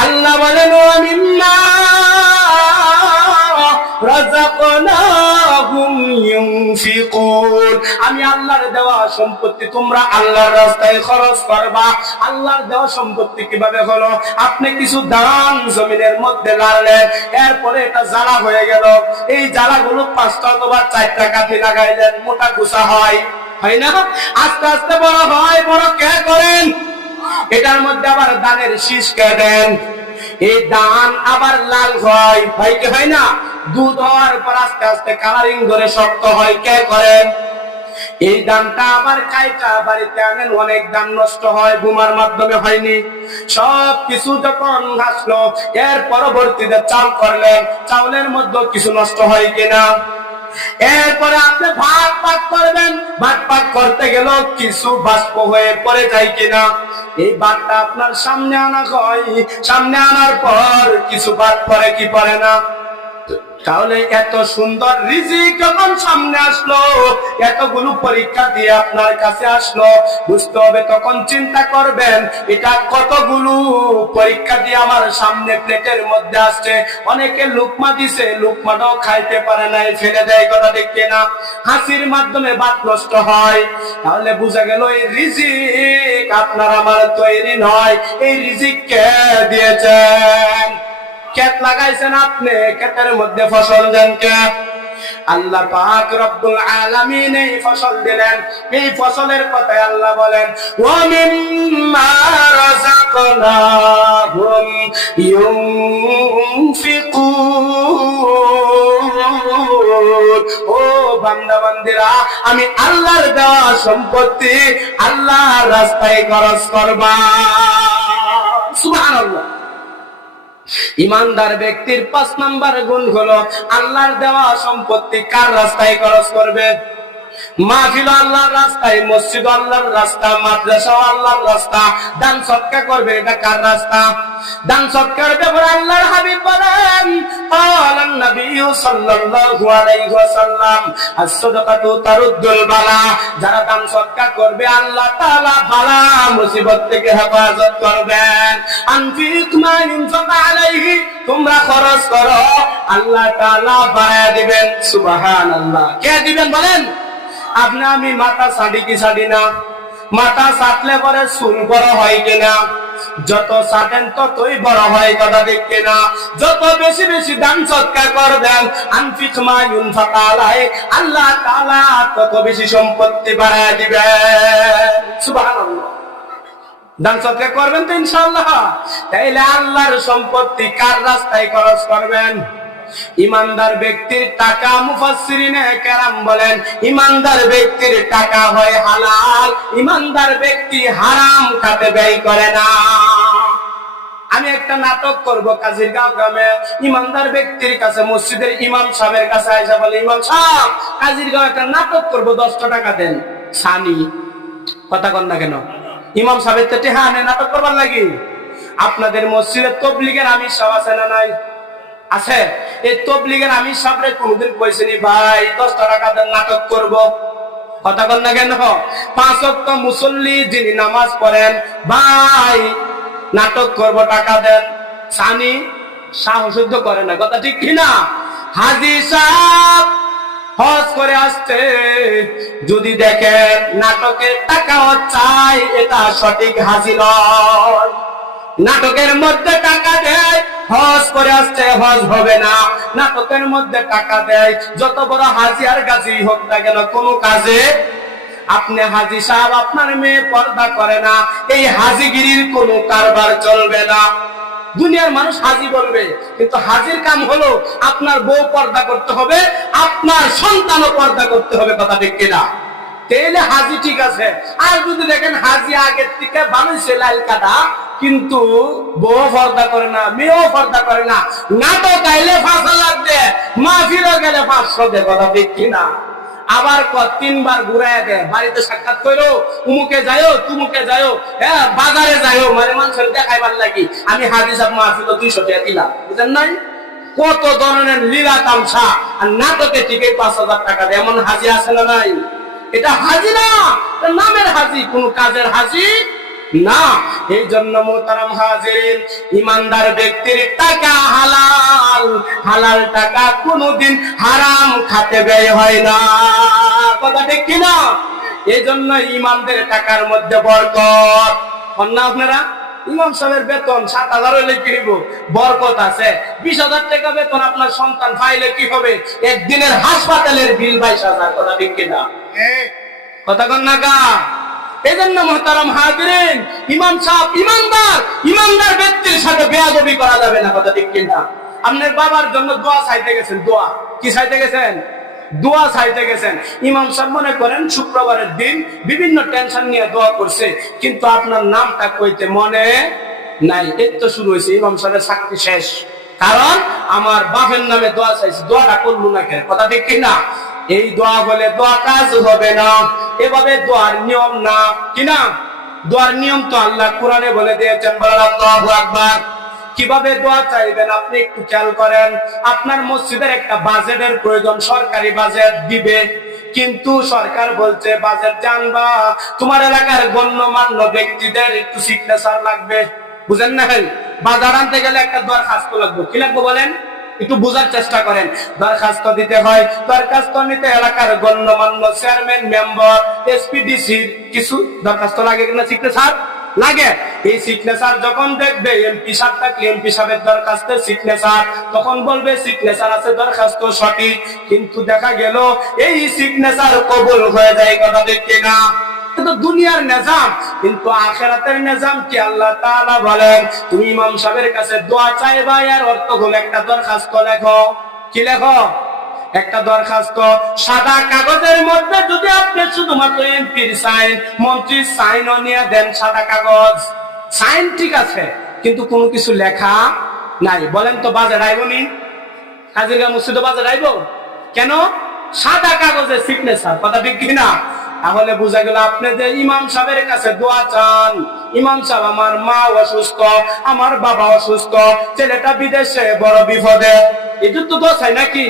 আল্লাহ বলেন, ওয়া মিম্মা রাযাকনাহুম ইউনফিকুন। আমি আল্লাহর দেওয়া সম্পত্তি তোমরা আল্লাহর রাস্তায় খরচ করবা। আল্লাহর দেওয়া সম্পত্তি কিভাবে হলো? আপনি কিছু দান জমিনের মধ্যে লাগালেন, এরপরে এটা জ্বালা হয়ে গেল। এই জ্বালাগুলো 5টা অথবা 4টা কাঠি লাগাইলেন, মোটা গুছা হয় না? আস্তে আস্তে বড় হয়, বড় কে করেন? এটার মধ্যে আবার দানের শীষ কেটেন, এই দান আবার লাল হয়, ভাই কি হয় না? দুধ হওয়ার পর আস্তে আস্তে কালারিং ধরে শক্ত হয়, কে করেন? এই দানটা আবার কাইটা বাড়িতে আনেন, অনেক দান নষ্ট হয়, বোমার মাধ্যমে হয়নি। সব কিছু যখন আসলো, এর পরবর্তীতে চাল করলেন, চাউলের মধ্যে কিছু নষ্ট হয় কিনা? এরপরে আপনি ভাত পাক করবেন, ভাত পাক করতে গেল কিছু বাষ্প হয়ে পড়ে যায় কিনা? এই ভাতটা আপনার সামনে আনা হয়, সামনে আনার পর কিছু ভাত পরে কি পড়ে না? তাহলে এত সুন্দর রিজিক যখন সামনে আসলো, এতগুলো পরীক্ষা দিয়ে আপনার কাছে আসলো, বুঝতে হবে, তখন চিন্তা করবেন এটা কতগুলো পরীক্ষা দিয়ে আমার সামনে প্লেটের মধ্যে আসছে। অনেকে লুকমা দিছে, লুকমাটাও খাইতে পারে নাই, ফেলে দেয়, কথা দেখে না? হাসির মাধ্যমে ভাত নষ্ট হয়। তাহলে বোঝা গেল এই রিজিক আপনার আমার তৈরি নয়, এই রিজিক কে দিয়েছেন? ক্ষেত লাগাইছেন আপনি, ক্ষেতের মধ্যে ফসল দেন কে? আল্লাহ পাক রব্বুল আলামিন এই ফসল দিলেন। এই ফসলের কথায় আল্লাহ বলেন, ওয়া মিম্মা রাযাকনাহুম ইউনফিকুন। ও বান্দা বান্দিরা, আমি আল্লাহর দেওয়া সম্পত্তি আল্লাহর রাস্তায় খরচ করবা। সুবহানাল্লাহ। ইমানদার ব্যক্তির 5 নাম্বার গুণ হলো আল্লাহর দেওয়া সম্পত্তি কার রাস্তায় খরচ করবে? মাহফিল আল্লাহর রাস্তায়, মসজিদ আল্লাহর রাস্তা, মাদ্রাসা আল্লাহর রাস্তা। দান সদকা করবে, এটা কার রাস্তা? দান সদকার ব্যাপারে আল্লাহর হাবিব বলেন, ক্বালান নবী সাল্লাল্লাহু আলাইহি ওয়াসাল্লাম, আস-সাদাকাতু তারুদ্দুল বালা। যারা দান সদকা করবে আল্লাহ তাআলা বালা মুসিবত থেকে হেফাজত করবেন। আনফিক মা ইনফাক আলাইহি, তোমরা খরচ করো, আল্লাহ তাআলা বাড়ায় দিবেন। সুবহানাল্লাহ। কে দিবেন বলেন? আপনি আমি মাথা ছাড়ি কি ছাড়ি না? মাথা ছাটলে পরে চুল বড় হয় কিনা? যত ছাটেন ততই বড় হয়, কথা ঠিক কিনা? যত বেশি বেশি দান সদকা করবেন, আনফিক মা ইউনফাক আলাইহি, আল্লাহ তাআলা তত বেশি সম্পত্তি বাড়ায় দিবেন। সুবহানাল্লাহ। দান সদকা করবেন তো ইনশাআল্লাহ। তাইলে আল্লাহর সম্পত্তি কার রাস্তায় খরচ করবেন? ইমানদার ব্যক্তির টাকা, মুফাসসিরিনে কেরাম বলেন, ইমানদার ব্যক্তির টাকা হয় হালাল, ইমানদার ব্যক্তি হারাম খাতে ব্যয় করে না। আমি একটা নাটক করব কাজিরগাঁও গ্রামে, ইমানদার ব্যক্তির কাছে, মসজিদের ইমাম সাহেবের কাছে আইসা বলে, ইমাম সাহেব, কাজিরগাঁও একটা নাটক করব, 10টা টাকা দেন। সানি কথা কন না কেন? ইমাম সাহেবের তো টেহা আনে নাটক করবার লাগি। আপনাদের মসজিদের তবলিগের আমির সাহেব আছে না নাই? আছে। এই তবলিগের আমির সাহেবরে কোনদিন কইছেনি, ভাই 10টা টাকা দেন নাটক করব? কথা কন না কেন? 5 ওয়াক্ত মুসল্লি যিনি নামাজ পড়েন, ভাই নাটক করব, টাকা দেন। সানি সাহসুদ্ধ করে না, কথা ঠিক কিনা? হাজী সাহেব হজ করে আসছে, যদি দেখেন নাটকের টাকাও চাই, এটা সঠিক হাজী নয়। নাটকের মধ্যে টাকা দেয়, হজ করে আসছে, হজ হবে না। নাটকের মধ্যে টাকা দেয়, যত বড় হাজী আর গাজী হোক না কেন, কোনো কাজে আপনি হাজী সাহেব, আপনার মেয়ে পর্দা করে না, এই হাজীগিরির কোনো কারবার চলবে না। দুনিয়ার মানুষ হাজী বলবে, কিন্তু হাজীর কাম হলো আপনার বউ পর্দা করতে হবে, আপনার সন্তানও পর্দা করতে হবে, কথা ঠিক কিনা? তাইলে হাজী ঠিক আছে। আর যদি দেখেন হাজী আগের থেকে বানাইছে লাল কাটা, কিন্তু বউ পর্দা করে না, মেয়েও পর্দা করে না, নাটক আইলে 5 লাগবে, মাহফিলও গেলে 500 দে, কথা ঠিক কিনা? আবার 3বার ঘুরাইয়া দেয়, বাড়িতে সাক্ষাৎ করো, উমুকে যাইও, তুমুকে যাইও, হ্যাঁ বাজারে যাইও, মানে মানুষের দেখাইবার লাগি আমি হাজী সাহেব মাহফিল 200 টাকা দিলাম, বুঝলেন নাই? কত ধরনের লীলা তামসা, আর নাটকে ঠিকই 5000 টাকা দেয়, এমন হাজী আছে না নাই? এটা হাজী না, এটা নামের হাজী, কোন কাজের হাজী না। এই জন্য মোহতারাম হাজিরিন, ইমানদার ব্যক্তির টাকা হালাল, হালাল টাকা কোনোদিন হারাম খাতে ব্যয় হয় না। কথা ঠিক কিনা? এই জন্য ইমানদের টাকার মধ্যে বরকত। না আপনারা ইমাম সাহেবের বেতন 7,000 হইলে কি হইব? বরকত আছে। 20,000 টাকা বেতন আপনার সন্তান পাইলে কি হবে? একদিনের হাসপাতালের বিল 22,000। কথা ঠিক কিনা? কথা কন না কা? এই জন্য মুহতারাম হাজিরিন, ইমাম সাহেব ইমানদার, ইমানদার ব্যক্তির সাথে বেয়াদবি করা যাবে না। কথা ঠিক কিনা? আপনার বাবার জন্য দোয়া চাইতে গেছেন, দোয়া কি চাইতে গেছেন? দোয়া চাইতে গেছেন। ইমাম সাহেব মনে করেন শুক্রবারের দিন বিভিন্ন টেনশন নিয়ে দোয়া করছে, কিন্তু আপনার নামটা কইতে মনে নাই। এই তো শুরু হয়েছে, ইমাম সাহেবের চাকরি শেষ। কারণ আমার বাপের নামে দোয়া চাইছে, দোয়াটা করলো না কেন? কথা ঠিক কিনা? এই দোয়া বলে দোয়া কাজ হবে না, এভাবে দোয়ার নিয়ম না। কিনা? দোয়ার নিয়ম তো আল্লাহ কোরআনে বলে দিয়েছেন। আল্লাহু আকবার। কিভাবে দোয়া চাইবেন আপনি একটু খেয়াল করেন। আপনার মসজিদের একটা বাজেটের প্রয়োজন, সরকারি বাজেট দিবে, কিন্তু সরকার বলছে বাজেট জানবা, তোমার এলাকার গণ্যমান্য ব্যক্তিদের একটু সিগনেচার লাগবে। বুঝেন না? বাজার আনতে গেলে একটা দরখাস্ত লাগবে। কি লাগবে বলেন? একটু বোঝার চেষ্টা করেন। দরখাস্ত দিতে হয়, দরখাস্ত নিতে এলাকার গণ্যমান্য চেয়ারম্যান, মেম্বার, এসপিডিসির কিছু দরখাস্ত লাগে কিনা, সিগনেচার লাগে। এই সিগনেচার যখন দেখবে এমপি সাহেব থাকলে এমপি সাহেবের দরখাস্তের সিগনেচার, তখন বলবে সিগনেচার আছে, দরখাস্ত সঠিক। কিন্তু দেখা গেল এই সিগনেচার কবুল হয়ে যায়। কথা দেখে না? কিন্তু দুনিয়ার নিজাম, কিন্তু আখিরাতের নিজাম কি? আল্লাহ তাআলা বলেন তুমি ইমাম সাহেবের কাছে দোয়া চাইবা, এর অর্থ হলো একটা দরখাস্ত লেখো। কি লেখো? একটা দরখাস্ত সাদা কাগজের মধ্যে যদি আপনি শুধুমাত্র এমপির সাইন, মন্ত্রীর সাইনও নিয়ে দেন, সাদা কাগজ, সাইন ঠিক আছে, কিন্তু কোনো কিছু লেখা নাই, বলেন তো বাজার আইবনি? কাজিরগা মসজিদে বাজার আইব কেন? সাদা কাগজে সিগনেচার। কথা ঠিক কিনা? তাহলে বোঝা গেল আপনি যে ইমাম সাহেবের কাছে দোয়া চান, ইমাম সাহেব আমার মা অসুস্থ, আমার বাবা অসুস্থ, ছেলেটা বিদেশে বড় বিপদে, এটা তো দোয়া চাই নাকি?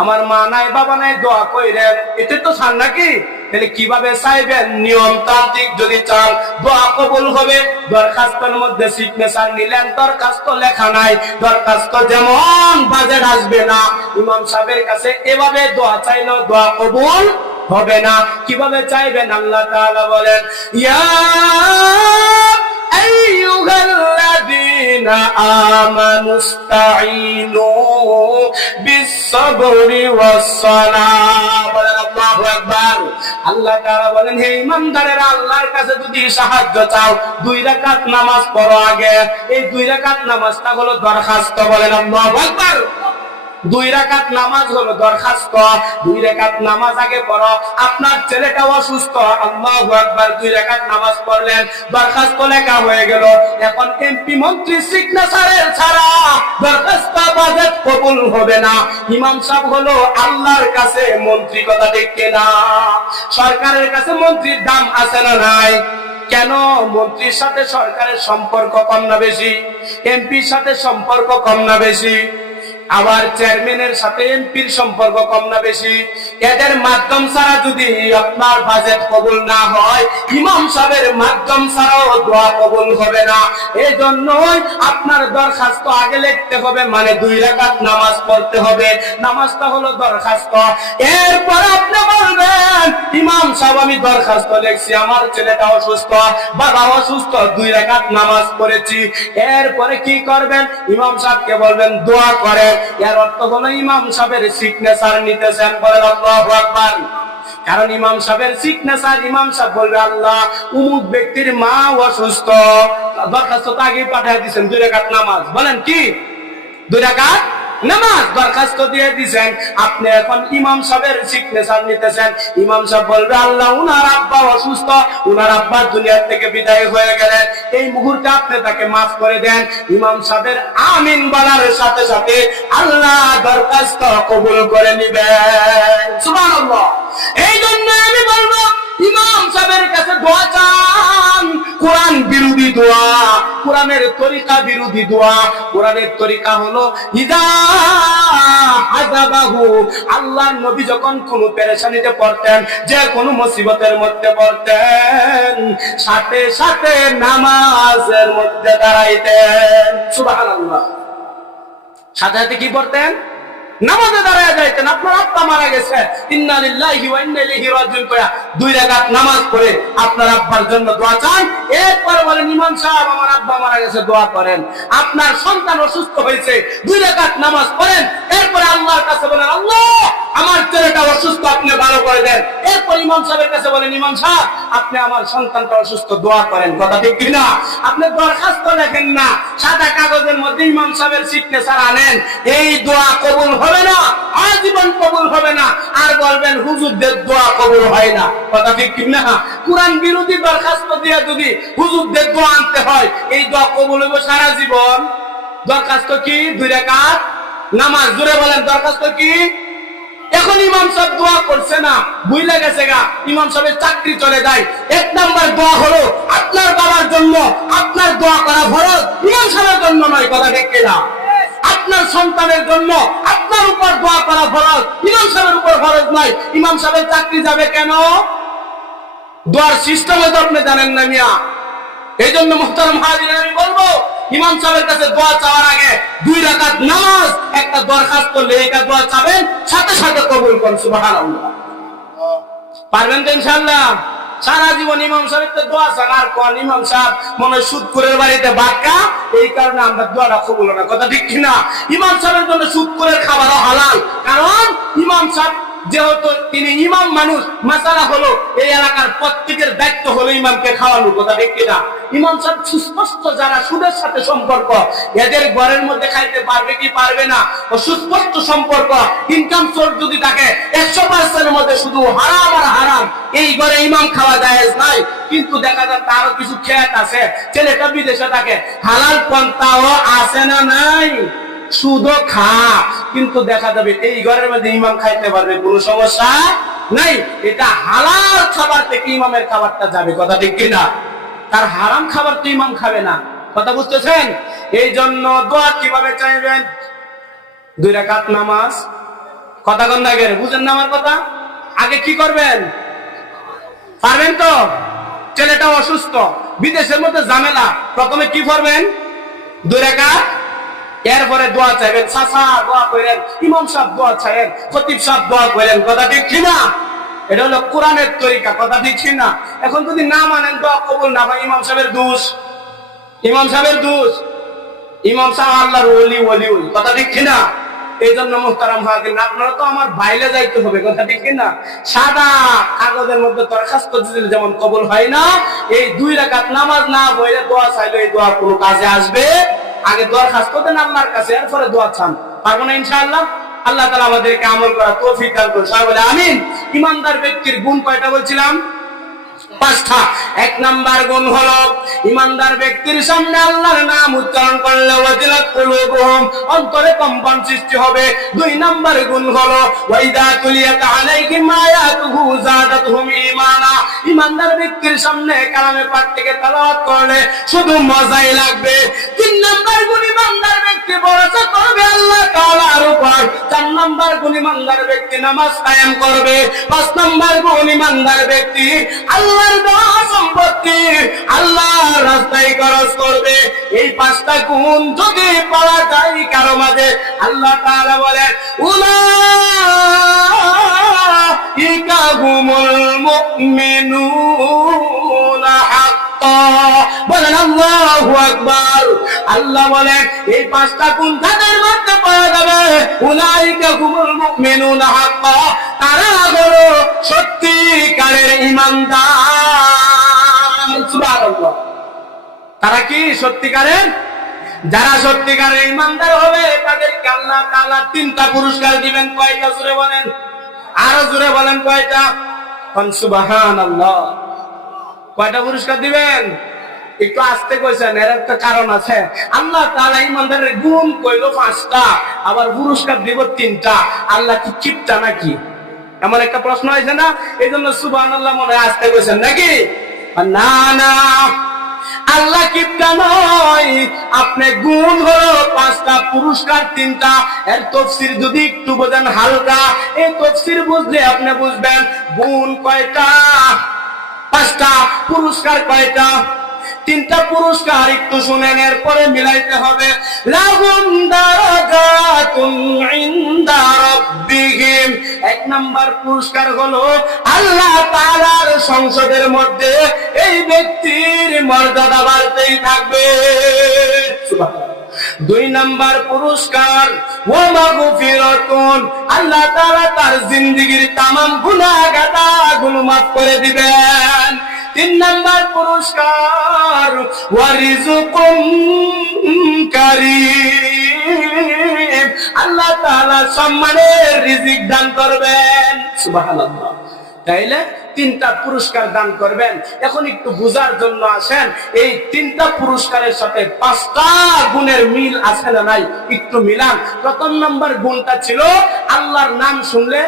আমার মা নাই, বাবা নাই, দোয়া কইরেন, এটা তো চান নাকি? তাহলে কিভাবে চাইবেন? নিয়ম তান্ত্রিক যদি চান দোয়া কবুল হবে, দরখাস্তের মধ্যে সিগনেচার নিলেন, দরখাস্ত লেখা নাই, দরখাস্ত যেমন বাজেট আসবে না। ইমাম সাহেবের কাছে এভাবে দোয়া চাইলেও দোয়া কবুল হবে না। কিভাবে চাইবেন? আল্লাহ তাআলা বলেন ইয়া আইয়ুহাল্লাযীনা আমানুস্তাঈনু বিস-সাবরি ওয়াস-সালাহ। বলেন আল্লাহু আকবার। আল্লাহ তাআলা বলেন হে ঈমানদারেরা, আল্লাহর কাছে যদি সাহায্য চাও 2 রাকাত নামাজ পড়ো আগে। এই 2 রাকাত নামাজটা হলো দরখাস্ত। বলেন আল্লাহু আকবার। 2 রাকাত নামাজ হলো দরখাস্ত। 2 রাকাত নামাজ আগে পড়ো। আপনার ছেলেটা অসুস্থ, আল্লাহু আকবার, 2 রাকাত নামাজ পড়লেন, দরখাস্ত লেখা হয়ে গেল। এখন এমপি মন্ত্রী সিগনেচারের ছাড়া দরখাস্ত বাজেট কবুল হবে না। ইমাম সাহেব হলো আল্লাহর কাছে মন্ত্রী। কথা ঠিক কিনা? সরকারের কাছে মন্ত্রীর দাম আছে না নাই? কেন? মন্ত্রীর সাথে সরকারের সম্পর্ক কম না বেশি? এমপির সাথে সম্পর্ক কম না বেশি? আবার চেয়ারম্যানের সাথে এমপির সম্পর্ক কম না বেশি? এদের মাধ্যম ছাড়া যদি আপনার বাজেট কবুল না হয়, ইমাম সাহেবের মাধ্যম ছাড়াও দোয়া কবুল হবে না। এই জন্যই আপনার দরখাস্ত আগে লিখতে হবে, মানে 2 রাকাত নামাজ পড়তে হবে। নামাজটা হলো দরখাস্ত। এরপর আপনি বলবেন ইমাম সাহেব আমি দরখাস্ত লিখছি, আমার ছেলেটা অসুস্থ, বাবা অসুস্থ, 2 রাকাত নামাজ পড়েছি। এরপরে কি করবেন? ইমাম সাহেবকে বলবেন দোয়া করেন। এর অর্থ হলো ইমাম সাহেবের সিগনেচার নিতেছেন। বলেন আল্লাহু আকবার। কারণ ইমাম সাহেবের সিগনেচার, ইমাম সাহেব বলবে আল্লাহ উমুক ব্যক্তির মা অসুস্থ, দরখাস্ত তো আগে পাঠিয়ে দিয়েছেন 2 রাকাত নামাজ। বলেন কি? 2 রাকাত নামাজ দরখাস্ত দিয়ে দিয়েছেন, আপনি এখন ইমাম সাহেবের সিগনেচার নিতেছেন। ইমাম সাহেব বলবে আল্লাহ উনার আব্বা অসুস্থ, উনার আব্বা দুনিয়া থেকে বিদায় হয়ে গেলেন, এই মুহূর্তে আপনি তাকে মাফ করে দেন। ইমাম সাহেবের আমিন বলার সাথে সাথে আল্লাহ দরখাস্ত কবুল করে নিবেন। সুবহানাল্লাহ। এই জন্য আমি বলবো ইমাম সাহেবের কাছে দোয়া চান, কোরআন বিরোধী দোয়া, কোরআনের তরিকা বিরোধী দোয়া। কোরআনের তরিকা হলো ইদা হাযাবাহু, আল্লাহর নবী যখন কোনো পেরেশানিতে পড়তেন, যে কোনো মুসিবতের মধ্যে পড়তেন, সাথে সাথে নামাজের মধ্যে দাঁড়াইতেন। সুবহানাল্লাহ। সাথে সাথে কি পড়তেন? নামাজে দাঁড়ায় যাইতেন। আপনার আব্বা মারা গেছে, ইন্না লিল্লাহি ওয়া ইন্না ইলাইহি রাজিউন কইয়া 2 রাকাত নামাজ পড়ে আপনার আব্বার জন্য দোয়া চান। এরপর বলেন, ইমাম সাহেব আমার আব্বা মারা গেছে, দোয়া করেন। আপনার সন্তান অসুস্থ হয়েছে, 2 রাকাত নামাজ পড়েন। এরপর আল্লাহর কাছে বলেন, আল্লাহ আমার ছেলেটা অসুস্থ, আপনি ভালো করে দেন। এরপর ইমাম সাহেবের কাছে বলেন, ইমাম সাহেব আপনি আমার সন্তানটা অসুস্থ, দোয়া করেন। কথা ঠিক কিনা? আপনি দরখাস্ত লেখেন না, সাদা কাগজের মধ্যে ইমাম সাহেবের সিগনেচার আনেন, এই দোয়া কবুল হবে না, আজীবন কবুল হবে না, আর বলবেন হুজুরদের দোয়া কবুল হয় না। কথা ঠিক কিনা? কোরআন বিরোধী দরখাস্ত দিয়ে যদি হুজুরদের দোয়া আনতে হয়, এই দোয়া কবুল হবে সারা জীবন। দরখাস্ত কি? 2 রাকাত নামাজ। জোরে বলেন, দরখাস্ত কি? এখন ইমাম সাহেব দোয়া করছে না, ভুলে গেছে গা, ইমাম সাহেবের চাকরি চলে যায়। 1 নাম্বার দোয়া হলো আপনার বাবার জন্য, আপনার দোয়া করা ফরজ, ইমাম সাহেবের জন্য নয়। কথা ঠিক কিনা? আপনার সন্তানের জন্য আপনার উপর দোয়া করা ফরজ, ইমাম সাহেবের উপর ফরজ নয়। ইমাম সাহেবের চাকরি যাবে কেন? দোয়ার সিস্টেমে তো আপনি জানেন না মিয়া। এই জন্য মুহতারাম হাজিরিন, আমি বলবো ইমাম সাহেবের কাছে দোয়া চাওয়ার আগে 2 রাকাত নামাজ, একটা দরখাস্ত লেখা দোয়া চাবেন, সাথে সাথে কবুল করুন। সুবহানাল্লাহ। পারবেন তো ইনশাআল্লাহ? সারা জীবন ইমাম সাহেবের তো দোয়া চান, আর কোন ইমাম সাহেব মনে সুদখোরের বাড়িতে বাক্কা, এই কারণে আমরা দোয়াটা কবুল হয় না। কথা ঠিক কিনা? ইমাম সাহেবের জন্য সুদখোরের খাবারও হালাল, কারণ ইমাম সাহেব যেহেতু তিনি ইমাম মানুষ, মাসালা হলো এই এলাকার প্রত্যেকের দায়িত্ব হলো ইমামকে খাওয়ানো। কথা ঠিক কিনা? ইমাম সাহেব সুস্পষ্ট যারা সুদের সাথে সম্পর্ক, এদের ঘরের মধ্যে খাইতে পারবে কি পারবে না, ও সুস্পষ্ট সম্পর্ক। ইনকাম সোর্স যদি থাকে 100% এর মধ্যে শুধু হারাম আর হারাম, এই ঘরে ইমাম খাওয়া জায়েজ নাই। কিন্তু দেখা যায় তারও কিছু খেত আছে, ছেলেটা বিদেশে থাকে, হালাল পন্থাও আছে না নাই? সুদও খা, কিন্তু দেখা যাবে এই ঘরের মধ্যে ইমাম খাইতে পারবে, কোনো সমস্যা নাই। এটা হালাল খাবার থেকে ইমামের খাবারটা যাবে। কথা ঠিক কিনা? তার হারাম খাবার তো ইমাম খাবে না। কথা বুঝতেছেন? এই জন্য দোয়া কিভাবে চাইবেন? 2 রাকাত নামাজ। কথা কোন আগে বুঝেন না আমার কথা? আগে কি করবেন? পারবেন তো? ছেলেটা অসুস্থ, বিদেশের মধ্যে ঝামেলা, প্রথমে কি করবেন? 2 রাকাত, এরপরে দোয়া চাইবেন। চাচা দোয়া করেন, ইমাম সাহেব দোয়া চাইবেন, খতিব সাহেব দোয়া করেন। কথা ঠিক কিনা? এটা হলো কোরআনের তরিকা। কথা ঠিক কিনা? এখন যদি না মানেন, দোয়া কবুল না হয়, ইমাম সাহেবের দোষ, ইমাম সাহেবের দোষ। ইমাম সাহেব আল্লাহর ওলি, ওলি ওলি। কথা ঠিক কিনা? এই জন্য মুহতারাম হাজিরিন, আপনারা তো আমার বাইরে যাইতে হবে। কথা ঠিক কিনা? সাদা কাগজের মধ্যে দরখাস্ত দিলে যেমন কবুল হয় না, এই 2 রাকাত নামাজ না পড়ে দোয়া চাইলে এই দোয়া কোনো কাজে আসবে? আগে দরখাস্ত দেন আল্লাহর কাছে, এরপরে দোয়া চান। পারবো না ইনশাআল্লাহ? আল্লাহ তাআলা আমাদেরকে আমল করার তৌফিক দান করুন। সবাই বলে আমিন। ইমানদার ব্যক্তির গুণ কয়টা বলছিলাম? 5টা। 1 নাম্বার গুণ হলো ইমানদার ব্যক্তির সামনে আল্লাহর নাম উচ্চারণ করলে ওয়াজিলাত কুলুবুহুম, অন্তরে কম্পন সৃষ্টি হবে। 2 নাম্বার গুণ হলো ওয়াইদা তুলিয়াত আলাইহিম আয়াতুহু যাদাতুহুম ঈমানা, ইমানদার ব্যক্তির সামনে কালামে পাক থেকে তেলাওয়াত করলে শুধু মজাই লাগবে। 3 নাম্বার গুণ ইমানদার ব্যক্তি ভরসা করবে আল্লাহ তাআলার উপর। 4 নাম্বার গুণ ইমানদার ব্যক্তি নামাজ কায়েম করবে। 5 নাম্বার গুণ ইমানদার ব্যক্তি আল্লাহর দেওয়া সম্পত্তি আল্লাহর রাস্তায় খরচ করবে। এই 5টা গুণ যদি পাওয়া যায় কারো মাঝে, আল্লাহ তাআলা বলেন উলাইকা হুমুল মুমিনুনা হাক্কান। বলেন আল্লাহু আকবার। আল্লাহ বলেন এই 5টা গুণ তাদের মধ্যে পাওয়া যাবে, উলাইকা হুমুল মুমিনুনা হাক্কান, তারা হলো সত্যিকারের ঈমানদার। সুবহানাল্লাহ। তারা কি সত্যিকারের? যারা সত্যিকারের ঈমানদার হবে তাদেরকে আল্লাহ তাআলা 3টা পুরস্কার দিবেন। কয়টা জোরে বলেন? আরো জোরে বলেন কয়টা? সুবহানাল্লাহ। কয়টা পুরস্কার দিবেন? একটু আস্তে কইছেন, এর একটা কারণ আছে। আল্লাহ তাআলা ঈমানদারের গুণ কইলো 5টা, আবার পুরস্কার দিব 3টা। আল্লাহ কি কিপটা নাকি? এমন একটা প্রশ্ন হয়েছে না? এই জন্য সুবহানাল্লাহ মনে আস্তে কইছেন নাকি? না না, আল্লাহ কিপটা নয়, আপনি গুণ হলো 5টা, পুরস্কার 3টা। এর তাফসীর যদি একটু বোঝেন হালকা, এই তাফসীর বুঝলে আপনি বুঝবেন গুণ কয়টা, 5টা, পুরস্কার কয়টা, 3টা পুরস্কার। একটু শুনেন, এরপরে মিলাইতে হবে। লাহুম দারাজাতুন ইনদা রাব্বিহিম, 1 নাম্বার পুরস্কার হলো আল্লাহ তাআলার সংসদের মধ্যে এই ব্যক্তির মর্যাদা বাড়তেই থাকবে। সুবহানাল্লাহ। 2 নাম্বার পুরস্কার ওয়া মাগফিরাতুন, আল্লাহ তাআলা তার জিন্দেগীর तमाम গুনাহ গাতাগুলো maaf করে দিবেন। 3 নাম্বার পুরস্কার ওয়া রিজকুম কারীম, আল্লাহ তাআলা সম্মানের রিজিক দান করবেন। সুবহানাল্লাহ। তাইলে 3টা পুরস্কার দান করবেন। এখন একটু বুঝার জন্য আসেন, এই 3টা পুরস্কারের সাথে 5টা গুণের মিল আছে না নাই, একটু মিলান। প্রথম নাম্বার গুণটা ছিল আল্লাহর নাম শুনলে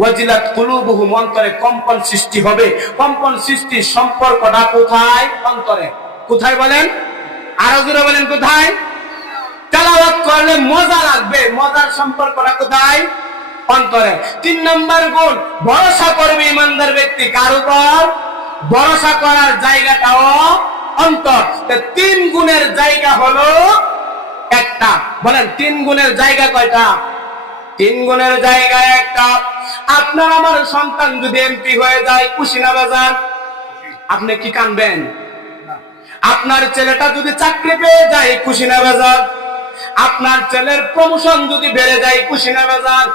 ওয়াজিলাত কুলুবুহুম, অন্তরে কম্পন সৃষ্টি হবে। কম্পন সৃষ্টির সম্পর্কটা কোথায়? অন্তরে। কোথায় বলেন? আরো জোরে বলেন কোথায়? তেলাওয়াত করলে মজা লাগবে, মজার সম্পর্কটা কোথায়? অন্তরে। 3 নাম্বার গুণ, ভরসা করবে ইমানদার ব্যক্তি কার উপর? ভরসা করার জায়গাটাও অন্তর। 3 গুণের জায়গা হলো একটা। বলেন 3 গুণের জায়গা কয়টা? 3 গুণের জায়গা একটা। আপনার আমার সন্তান যদি এমপি হয়ে যায়, খুশি না বাজার? আপনি কি কানবেন? আপনার ছেলেটা যদি চাকরি পেয়ে যায়, খুশি না বাজার? আপনার ছেলের প্রমোশন যদি বেড়ে যায়, খুশি না বাজার?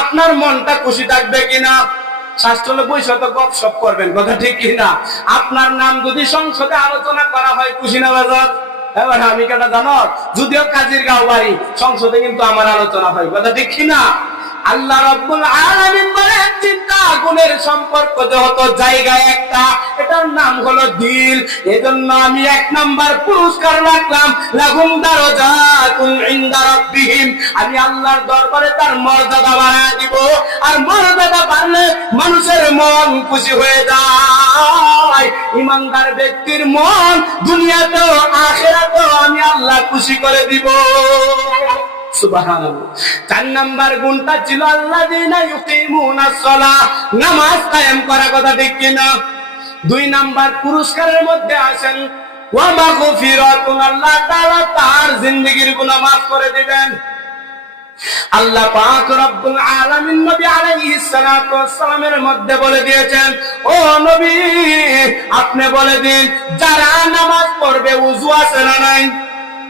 আপনার মনটা খুশি থাকবে কিনা? শাস্ত্র বৈশ তো গপসপ করবেন, কথা ঠিক কিনা? আপনার নাম যদি সংসদে আলোচনা করা হয়, খুশি না বাজার? এবার আমি কেটা জানো, যদিও কাজীর গাঁও বাড়ি, সংসদে কিন্তু আমার আলোচনা হয়, কথা ঠিক কিনা? আল্লাহ রাব্বুল আলামিন বলেন 3টা গুণের সম্পর্ক যেহেতু জায়গায় একটা, এটার নাম হলো দিল। এজন্য আমি 1 নাম্বার পুরস্কার রাখলাম লাহুম দারাজাতুন ইনদা রাব্বিহিম, আমি আল্লাহর দরবারে তার মর্যাদা বাড়ায় দিব। আর মর্যাদা বাড়লে মানুষের মন খুশি হয়ে যায়। ইমানদার ব্যক্তির মন দুনিয়াতেও আখিরাতেও আমি আল্লাহ খুশি করে দিব। সুবহানাল্লাহ। 4 নাম্বার গুণটা ছিল আল্লাযীনা ইউকিমুনাস সালাহ, নামাজ কায়েম করা, কথা ঠিক কিনা? 2 নাম্বার পুরস্কারের মধ্যে আসেন ওয়া মাগফিরাতুন, আল্লাহ তাআলা তার জিন্দেগীর গুনাহ maaf করে দিবেন। আল্লাহ পাক রব্বুল আলামিন নবী আলাইহিস সালাতু ওয়াস সালামের মধ্যে বলে দিয়েছেন, ও নবী আপনি বলে দিন যারা নামাজ পড়বে ওযু আছে না নাই?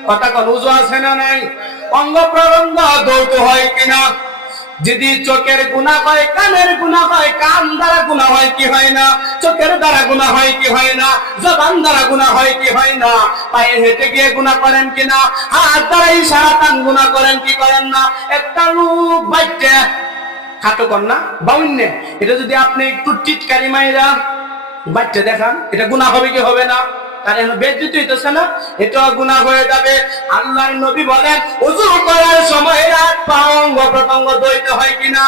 কথা কোন, ওযু আছে না নাই? অঙ্গ প্রত্যঙ্গ ধৌত হয় কিনা? যদি চোখের গুনাহ হয়, কানের গুনাহ হয়, কান দ্বারা গুনাহ হয় কি হয় না? চোখের দ্বারা গুনাহ হয় কি হয় না? জবান দ্বারা গুনাহ হয় কি হয় না? পায়ে হেঁটে গিয়ে গুনাহ করেন কিনা? হাত দ্বারা ইশারা টান গুনাহ করেন কি করেন না? একটা লোক বাইতে খাটো কর না বাউন্নে, এটা যদি আপনি একটু টিটকারি মাইরা বাইতে দেখান, এটা গুনাহ হবে কি হবে না? তার এখন বেজ্জতি হইতেছে না? এটাও গুনাহ হয়ে যাবে। আল্লাহর নবী বলেন ওযু করার সময় হাত পা অঙ্গ প্রত্যঙ্গ ধুইতে হয় কিনা?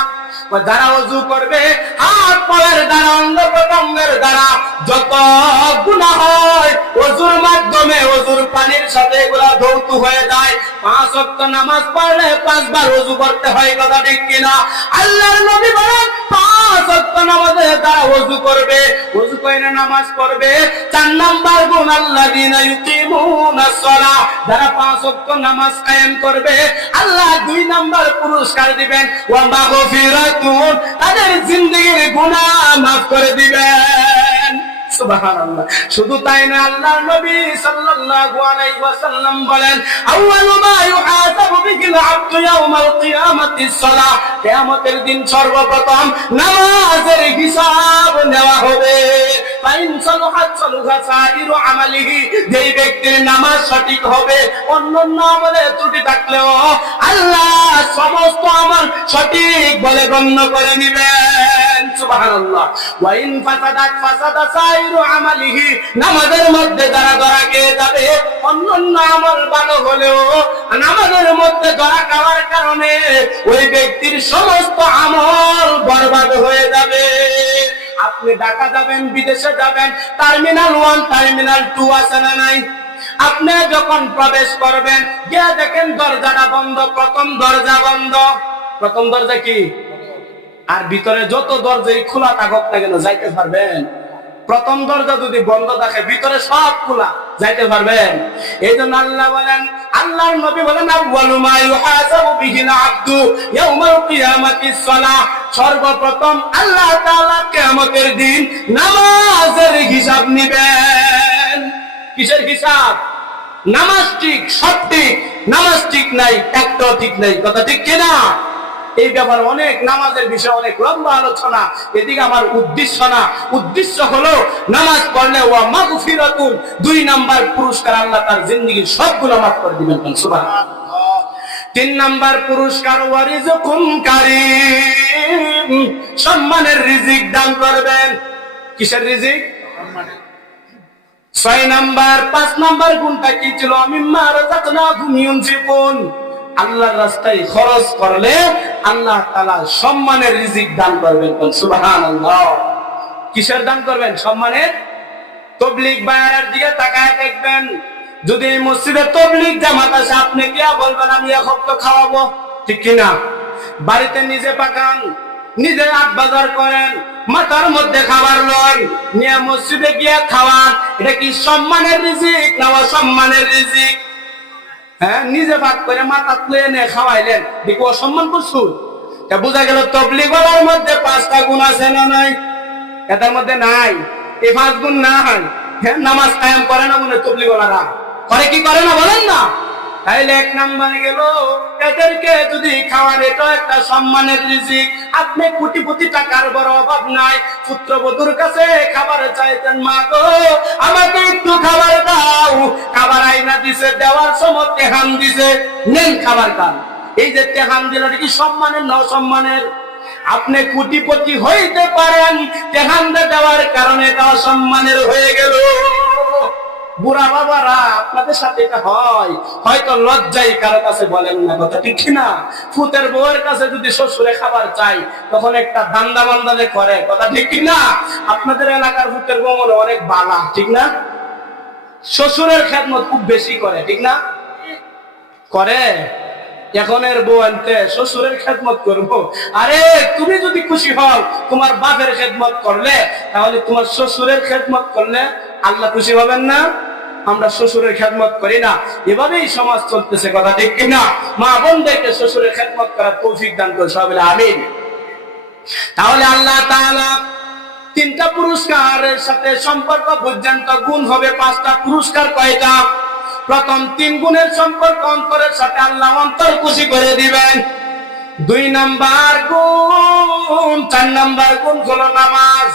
যারা ওযু করবে হাত পায়ের দ্বারা অঙ্গ প্রত্যঙ্গের দ্বারা যত গুনাহ হয়, ওযুর মাধ্যমে ওযুর পানির সাথে এগুলা ধৌত হয়ে যায়। 5 ওয়াক্ত নামাজ পড়লে 5 বার ওযু করতে হয়, কথা ঠিক কিনা? আল্লাহর নবী বলেন 5 ওয়াক্ত নামাজে যারা ওযু করবে, ওযু করে নামাজ পড়বে। 4 নাম্বার গুণ আল্লাযীনা ইউকিমুনাস সালাহ, যারা 5 ওয়াক্ত নামাজ কায়েম করবে, আল্লাহ 2 নাম্বার পুরস্কার দিবেন ওয়া মাগফিরাতুন, তাদের জিন্দেগীর গুনাহ maaf করে দিবেন। সুবহানাল্লাহ। শুধু তাই না, আল্লাহর নবী সাল্লাল্লাহু আলাইহি ওয়াসাল্লাম বলেন আউয়ালু মা ইউহাসাবু বিহিল আবদু ইয়াউমাল কিয়ামাতিস সালাহ, কিয়ামতের দিন সর্বপ্রথম নামাজের হিসাব নেওয়া হবে। ফাইন সালাহাত সালাহা সাইরু আমালিহি, যেই ব্যক্তির নামাজ সঠিক হবে, অন্যান্য আমলে ত্রুটি থাকলেও আল্লাহ সমস্ত আমল সঠিক বলে গণ্য করে নেবেন। সুবহানাল্লাহ। ওয়া ইন ফাসাদাত ফাসাদা সাইরু আমালিহি, নামাজের মধ্যে যারা ধরা খেয়ে যাবে, অন্যান্য আমল ভালো হলেও নামাজের মধ্যে ধরা খাওয়ার কারণে ওই ব্যক্তির সমস্ত আমল বরবাদ হয়ে যাবে। আপনি ঢাকা যাবেন, বিদেশে যাবেন, টার্মিনাল 1 টার্মিনাল 2 আছে না নাই? আপনি যখন প্রবেশ করবেন গিয়ে দেখেন দরজাটা বন্ধ, প্রথম দরজা বন্ধ। প্রথম দরজা কি? আর ভিতরে যত দরজাই খোলা থাকুক না কেন যাইতে পারবেন? প্রথম দরজা যদি বন্ধ থাকে ভিতরে সব খোলা, যাইতে পারবেন? এই জন্য আল্লাহ বলেন, আল্লাহর নবী বলেন, আউয়ালু মা ইউহাসাবু বিহিল আবদু ইয়াউমাল কিয়ামাতিস সালাহ। সর্বপ্রথম আল্লাহ তাআলা কিয়ামতের দিন নামাজের হিসাব নেবেন। কিসের হিসাব? নামাজ ঠিক, সব ঠিক, নামাজ ঠিক নাই, একটাও ঠিক নাই। কথা ঠিক কিনা? এই ব্যাপারে অনেক নামাজের বিষয়ে অনেক লম্বা আলোচনা, এদিকে আমার উদ্দেশ্য না। উদ্দেশ্য হলো নামাজ পড়লে ওয়া মাগফিরাতুন, 2 নাম্বার পুরস্কার, আল্লাহ তার জিন্দেগীর সব গুনাহ মাফ করে দিবেন। সুবহানাল্লাহ। 3 নাম্বার পুরস্কার ওয়া রিজকুন কারীম, সম্মানের রিজিক দান করবেন। কিসের রিজিক? সম্মানের। 6 নাম্বার 5 নাম্বার গুণটা কি ছিল? মিম্মা রাযাকনাহুম ইউনফিকুন, আল্লাহর রাস্তায় খরচ করলে আল্লাহ তাআলা সম্মানের রিজিক দান করবেন। সুবহানাল্লাহ। কিসের দান করবেন? সম্মানের। তাবলীগ ভাইয়ের দিকে তাকায় দেখবেন, যদি এই মসজিদে তাবলীগ জামাত আসে আপনি কি বলবেন আমি এক হপ্তাহ খাওয়াবো? ঠিক কি না? বাড়িতে নিজে পাকান, নিজে হাট বাজার করেন, মাথার মধ্যে খাবার লন, নিয়ে মসজিদে গিয়ে খাওয়ান। এটা কি সম্মানের রিজিক না অসম্মানের রিজিক? হ্যাঁ, নিজে ভাগ করে মাথা তুলে এনে খাওয়াইলেন, দেখো অসম্মান করছু। বোঝা গেল তাবলীগ ওয়ালার মধ্যে 5টা গুণ আছে না নাই? এটার মধ্যে নাই, এই 5 গুণ নাই। হ্যাঁ, নামাজ কায়েম করে না মনে তাবলীগ ওয়ালারা? করে কি করে না বলেন না? তাইলে 1 নাম্বার গেল, এদেরকে যদি খাওয়ার, এটা একটা সম্মানের রিজিক। আপনি কোটিপতি, টাকার বড় অভাব নাই, পুত্রবধূর কাছে খাবার চাইতেন, মা গো আমাকে একটু খাবার দাও, খাবার আইনা দিছে, দেওয়ার সময় তেহান দিছে, নেন খাবার খান। এই যে তেহান দিল, এটা কি সম্মানের না অসম্মানের? আপনি কোটিপতি হইতে পারেন, তেহান দেওয়ার কারণে এটা অসম্মানের হয়ে গেল। বুড়া বাবারা আপনাদের সাথে এটা হয়, হয়তো লজ্জাই কারো কাছে বলেন না। কথা ঠিক না? ফুতের বউয়ের কাছে যদি শ্বশুরে খাবার চাই তখন একটা দান্দা বান্দালে করে। কথা ঠিক না? আপনাদের এলাকার ফুতের বউ মনে অনেক বালা, ঠিক না? শ্বশুরের খেদমত খুব বেশি করে, ঠিক না? করে। এখনের বউ আনতে শ্বশুরের খেদমত করবো? আরে তুমি যদি খুশি হও তোমার বাপের খেদমত করলে, তাহলে তোমার শ্বশুরের খেদমত করলে আল্লাহ খুশি হবেন না? আমরা শ্বশুরের খেদমত করি না, এভাবেই সমাজ চলতেছে। কথা ঠিক কিনা? মা বোনদেরকে শ্বশুরের খেদমত করার তৌফিক দান করে সবাই বলে আমিন। তাহলে আল্লাহ তাআলা 3টা পুরস্কারের সাথে সম্পর্ক পর্যন্ত গুণ হবে 5টা পুরস্কার। কয়টা? প্রথম 3 গুণের সম্পর্ক অন্তরের সাথে, আল্লাহ অন্তর খুশি করে দিবেন। 2 নাম্বার গুণ, 4 নাম্বার গুণ হলো নামাজ।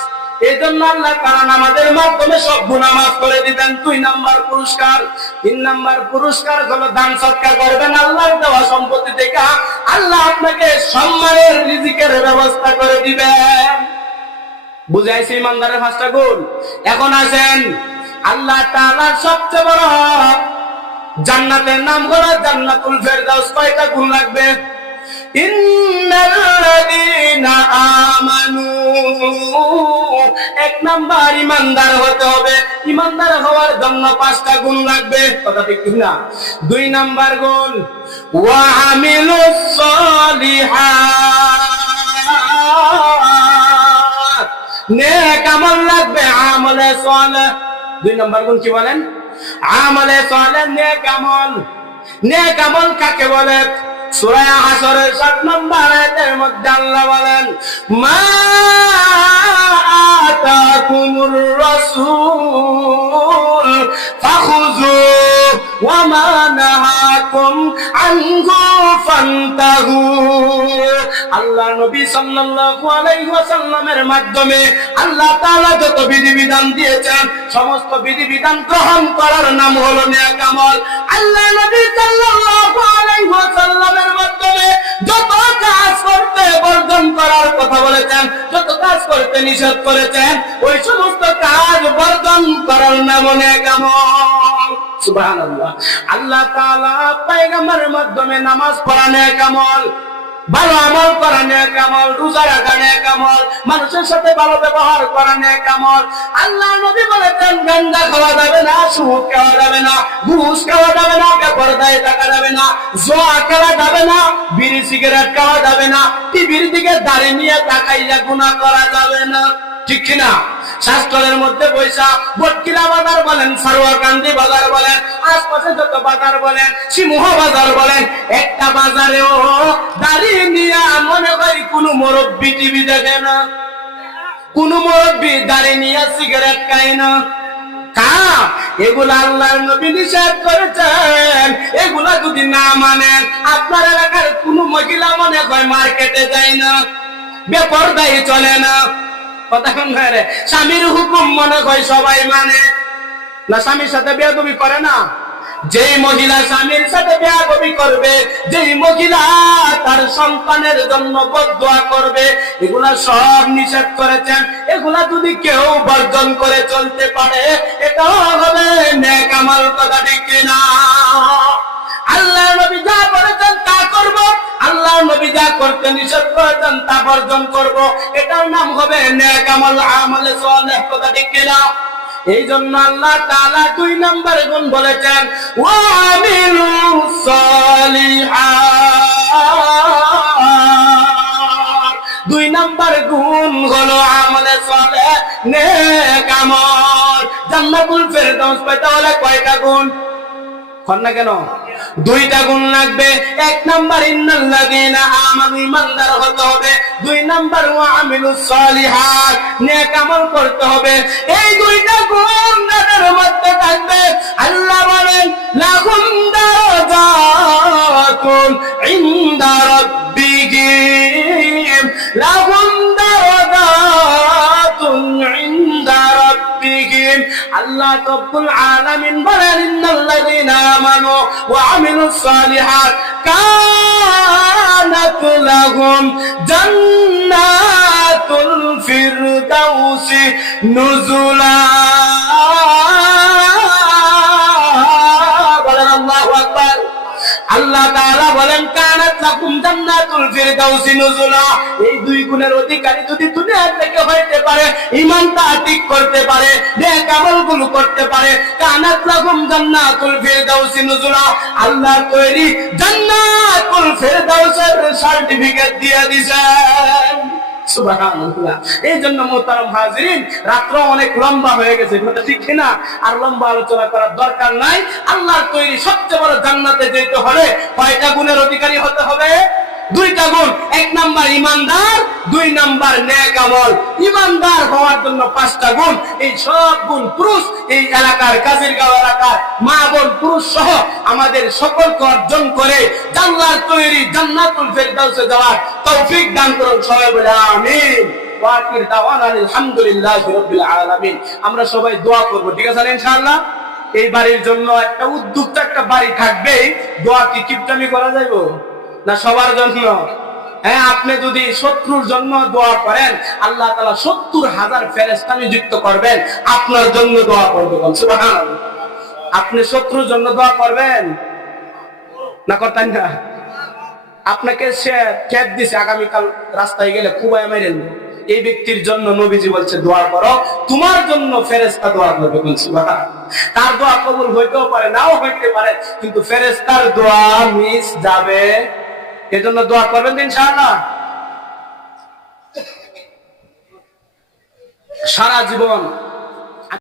এই জন্য আল্লাহ তাআলা নামাজের মাধ্যমে সব গুনাহ মাফ করে দিবেন। 2 নাম্বার পুরস্কার। 3 নাম্বার পুরস্কার হলো দান সদকা করবেন, আল্লাহর দেওয়া সম্পত্তি থেকে আল্লাহ আপনাকে সম্মানের রিজিকের ব্যবস্থা করে দিবেন। বুঝাইছি ইমানদারের 5টা গুণ। এখন আসেন, আল্লাহ তাআলার সবচেয়ে বড় জান্নাতের নাম হলো জান্নাতুল ফেরদাউস। কয়টা গুণ লাগবে? ইন্নাল্লাযীনা আমানু, 1 নাম্বার ইমানদার হতে হবে। ইমানদার হওয়ার জন্য 5টা গুণ লাগবে। কথা ঠিক না? 2 নাম্বার গুণ ওয়া আমিলুস সলিহাত, নেক আমল লাগবে, আমলে সালেহ। 2 নাম্বার গুণ কি বলেন? আমলে সালেহ, নেক আমল। নেক আমল কাকে বলে? সূরা হাসরের 7 নম্বর আয়াতের মধ্যে আল্লাহ বলেন, মা আতাকুমুর রাসূল ফাখুযু ওয়া মা নাহাকুম আনহু ফান্তাহু। আল্লাহ নবী সাল্লাল্লাহু আলাইহি ওয়াসাল্লামের মাধ্যমে আল্লাহ তাআলা যত বিধিবিধান দিয়েছেন সমস্ত বিধিবিধান গ্রহণ করার নাম হলো নেক আমল। আল্লাহ নবী সাল্লাল্লাহু আলাইহি ওয়াসাল্লামের মাধ্যমে যত কাজ করতে বর্জন করার কথা বলেছেন, যত কাজ করতে নিষেধ করেছেন, ওই সমস্ত কাজ বর্জন করার নাম নেক আমল। সুবহানাল্লাহ। আল্লাহ তাআলা পয়গম্বরের মাধ্যমে নামাজ পড়া নেক আমল। ভালো আমল করা নেক আমল, রোজা রাখা নেক আমল, মানুষের সাথে ভালো ব্যবহার করা নেক আমল। আল্লাহ নবী বলেছেন গাঁজা খাওয়া যাবে না, সুদ খাওয়া যাবে না, ঘুষ খাওয়া যাবে না, বেপরদায় থাকা যাবে না, জুয়া খেলা যাবে না, বিড়ি সিগারেট খাওয়া যাবে না, টিভির দিকে দাঁড়িয়ে নিয়ে তাকাইয়া গুনাহ করা যাবে না। ঠিক কিনা? শাস্ত্রের মধ্যে পয়সা বটকিলা বাজার বলেন, সারোয়ারকান্দি বাজার বলেন, আশপাশে যত বাজার বলেন, সিমুহ বাজার বলেন, একটা বাজারেও দাঁড়িয়ে নিয়ে মনে হয় কোন মুরব্বি টিভি দেখে না, কোন মুরব্বি দাঁড়িয়ে নিয়ে সিগারেট খায় না। এগুলা আল্লাহর নবী নিষেধ করেছেন। এগুলা যদি না মানেন, আপনার এলাকার কোন মহিলা মনে হয় মার্কেটে যায় না, বেপরদাই চলে না। স্বামীর হুকুম মনে হয় সবাই মানে না, স্বামীর সাথে বেয়াদবি করে না। যেই মহিলা স্বামীর সাথে বেয়াদবি করবে, যেই মহিলা তার সন্তানের জন্য বদদোয়া করবে, এগুলা সব নিষেধ করেছেন। এগুলা যদি কেউ বর্জন করে চলতে পারে, এটা হবে নেক আমল। কথা ঠিক কিনা? আল্লাহ নবী যা বলেছেন তা করব, আল্লাহ নবী যা করতে নিষেধ করেছেন তা বর্জন করব, এটার নাম হবে নেক আমল, আমলে সালেহ। কথা ঠিক কিনা? এই জন্য আল্লাহ তাআলা 2 নম্বর গুণ বলেছেন, ওয়া আমিলুস সালিহাত। 2 নম্বর গুণ হলো আমলে সালেহ, নেক আমল। জান্নাতুল ফেরদাউস পেতে হলে কয়টা গুণ? না কেন? 2টা গুণ লাগবে। 1 নাম্বার ইন্নাল্লাযীনা আমানু, ঈমানদার হতে হবে। 2 নাম্বার ওয়া আমিলুস সালিহাত, নেক আমল করতে হবে। এই 2টা গুণ যাদের মধ্যে থাকবে, আল্লাহ বলেন লাহুম দারাজাতুন ইনদা রাব্বিহিম, লাহুম দারাজাতুন ইনদা রাব্বিহিম। আল্লাহ রাব্বুল আলামিন বলেন ইন্নাল্লাযীনা আমানু ওয়া আমিলুস সালিহাত কানাত লাহুম জান্নাতুল ফিরদাউসি নুজুলা। বলেন আল্লাহু আকবার। আল্লাহ তাআলা বলেন কানাত লাকুম জান্নাতুল ফিরদাউসি নুজুলা। এই 2 গুণের অধিকারী যদি দুনিয়া থেকে হইতে পারে, ঈমানটা ঠিক করতে পারে, নেক আমলগুলো করতে পারে, কানাত লাকুম জান্নাতুল ফিরদাউসি নুজুলা, আল্লাহ তৈরি জান্নাতুল ফিরদাউসের সার্টিফিকেট দিয়ে দিবেন। সুবহানাল্লাহ। এই জন্য মোহতারাম হাজিরিন, রাত্র অনেক লম্বা হয়ে গেছে, ঠিক না? আর লম্বা আলোচনা করার দরকার নাই। আল্লাহর তৈরি সবচেয়ে বড় জান্নাতে যেতে হলে কয়টা গুণের অধিকারী হতে হবে? 2টা গুণ। 1 নাম্বার ঈমানদার, 2 নাম্বার নেক আমল। ঈমানদার হওয়ার জন্য 5টা গুণ। এই সব গুণ পুরুষ, এই এলাকার কাজিরগাঁও এলাকার মা বোন পুরুষ সহ আমাদের সকলকে অর্জন করে আল্লাহর তৈরি জান্নাতুল ফিরদাউসে যাওয়ার তৌফিক দান করুন। সবাই বলে আমিন। ওয়া আখির দাওয়ানা আলহামদুলিল্লাহি রাব্বিল আলামিন। আমরা সবাই দোয়া করব, ঠিক আছে ইনশাআল্লাহ? এই বাড়ির জন্য একটা উদ্যোক্তা একটা বাড়ি থাকবে। দোয়া কি কিপটামি করা যাবে না? সবার জন্য। হ্যাঁ, আপনি যদি শত্রুর জন্য দোয়া করেন, আল্লাহ তাআলা 70,000 ফেরেশতা নিযুক্ত করবেন আপনার জন্য দোয়া করবে। সুবহানাল্লাহ। আপনি শত্রুর জন্য দোয়া করবেন না? করতেন না? আপনাকে সে ঠেপ দিছে, আগামীকাল রাস্তায় গেলে কুবায় মেরেন, এই ব্যক্তির জন্য নবীজি বলছে দোয়া করো, তোমার জন্য ফেরেশতা দোয়া করবে। সুবহানাল্লাহ। তার দোয়া কবুল হইতেও পারে, নাও হইতে পারে, কিন্তু ফেরেশতার দোয়া মিস যাবে। এজন্য দোয়া করবেন ইনশাআল্লাহ। সারা জীবন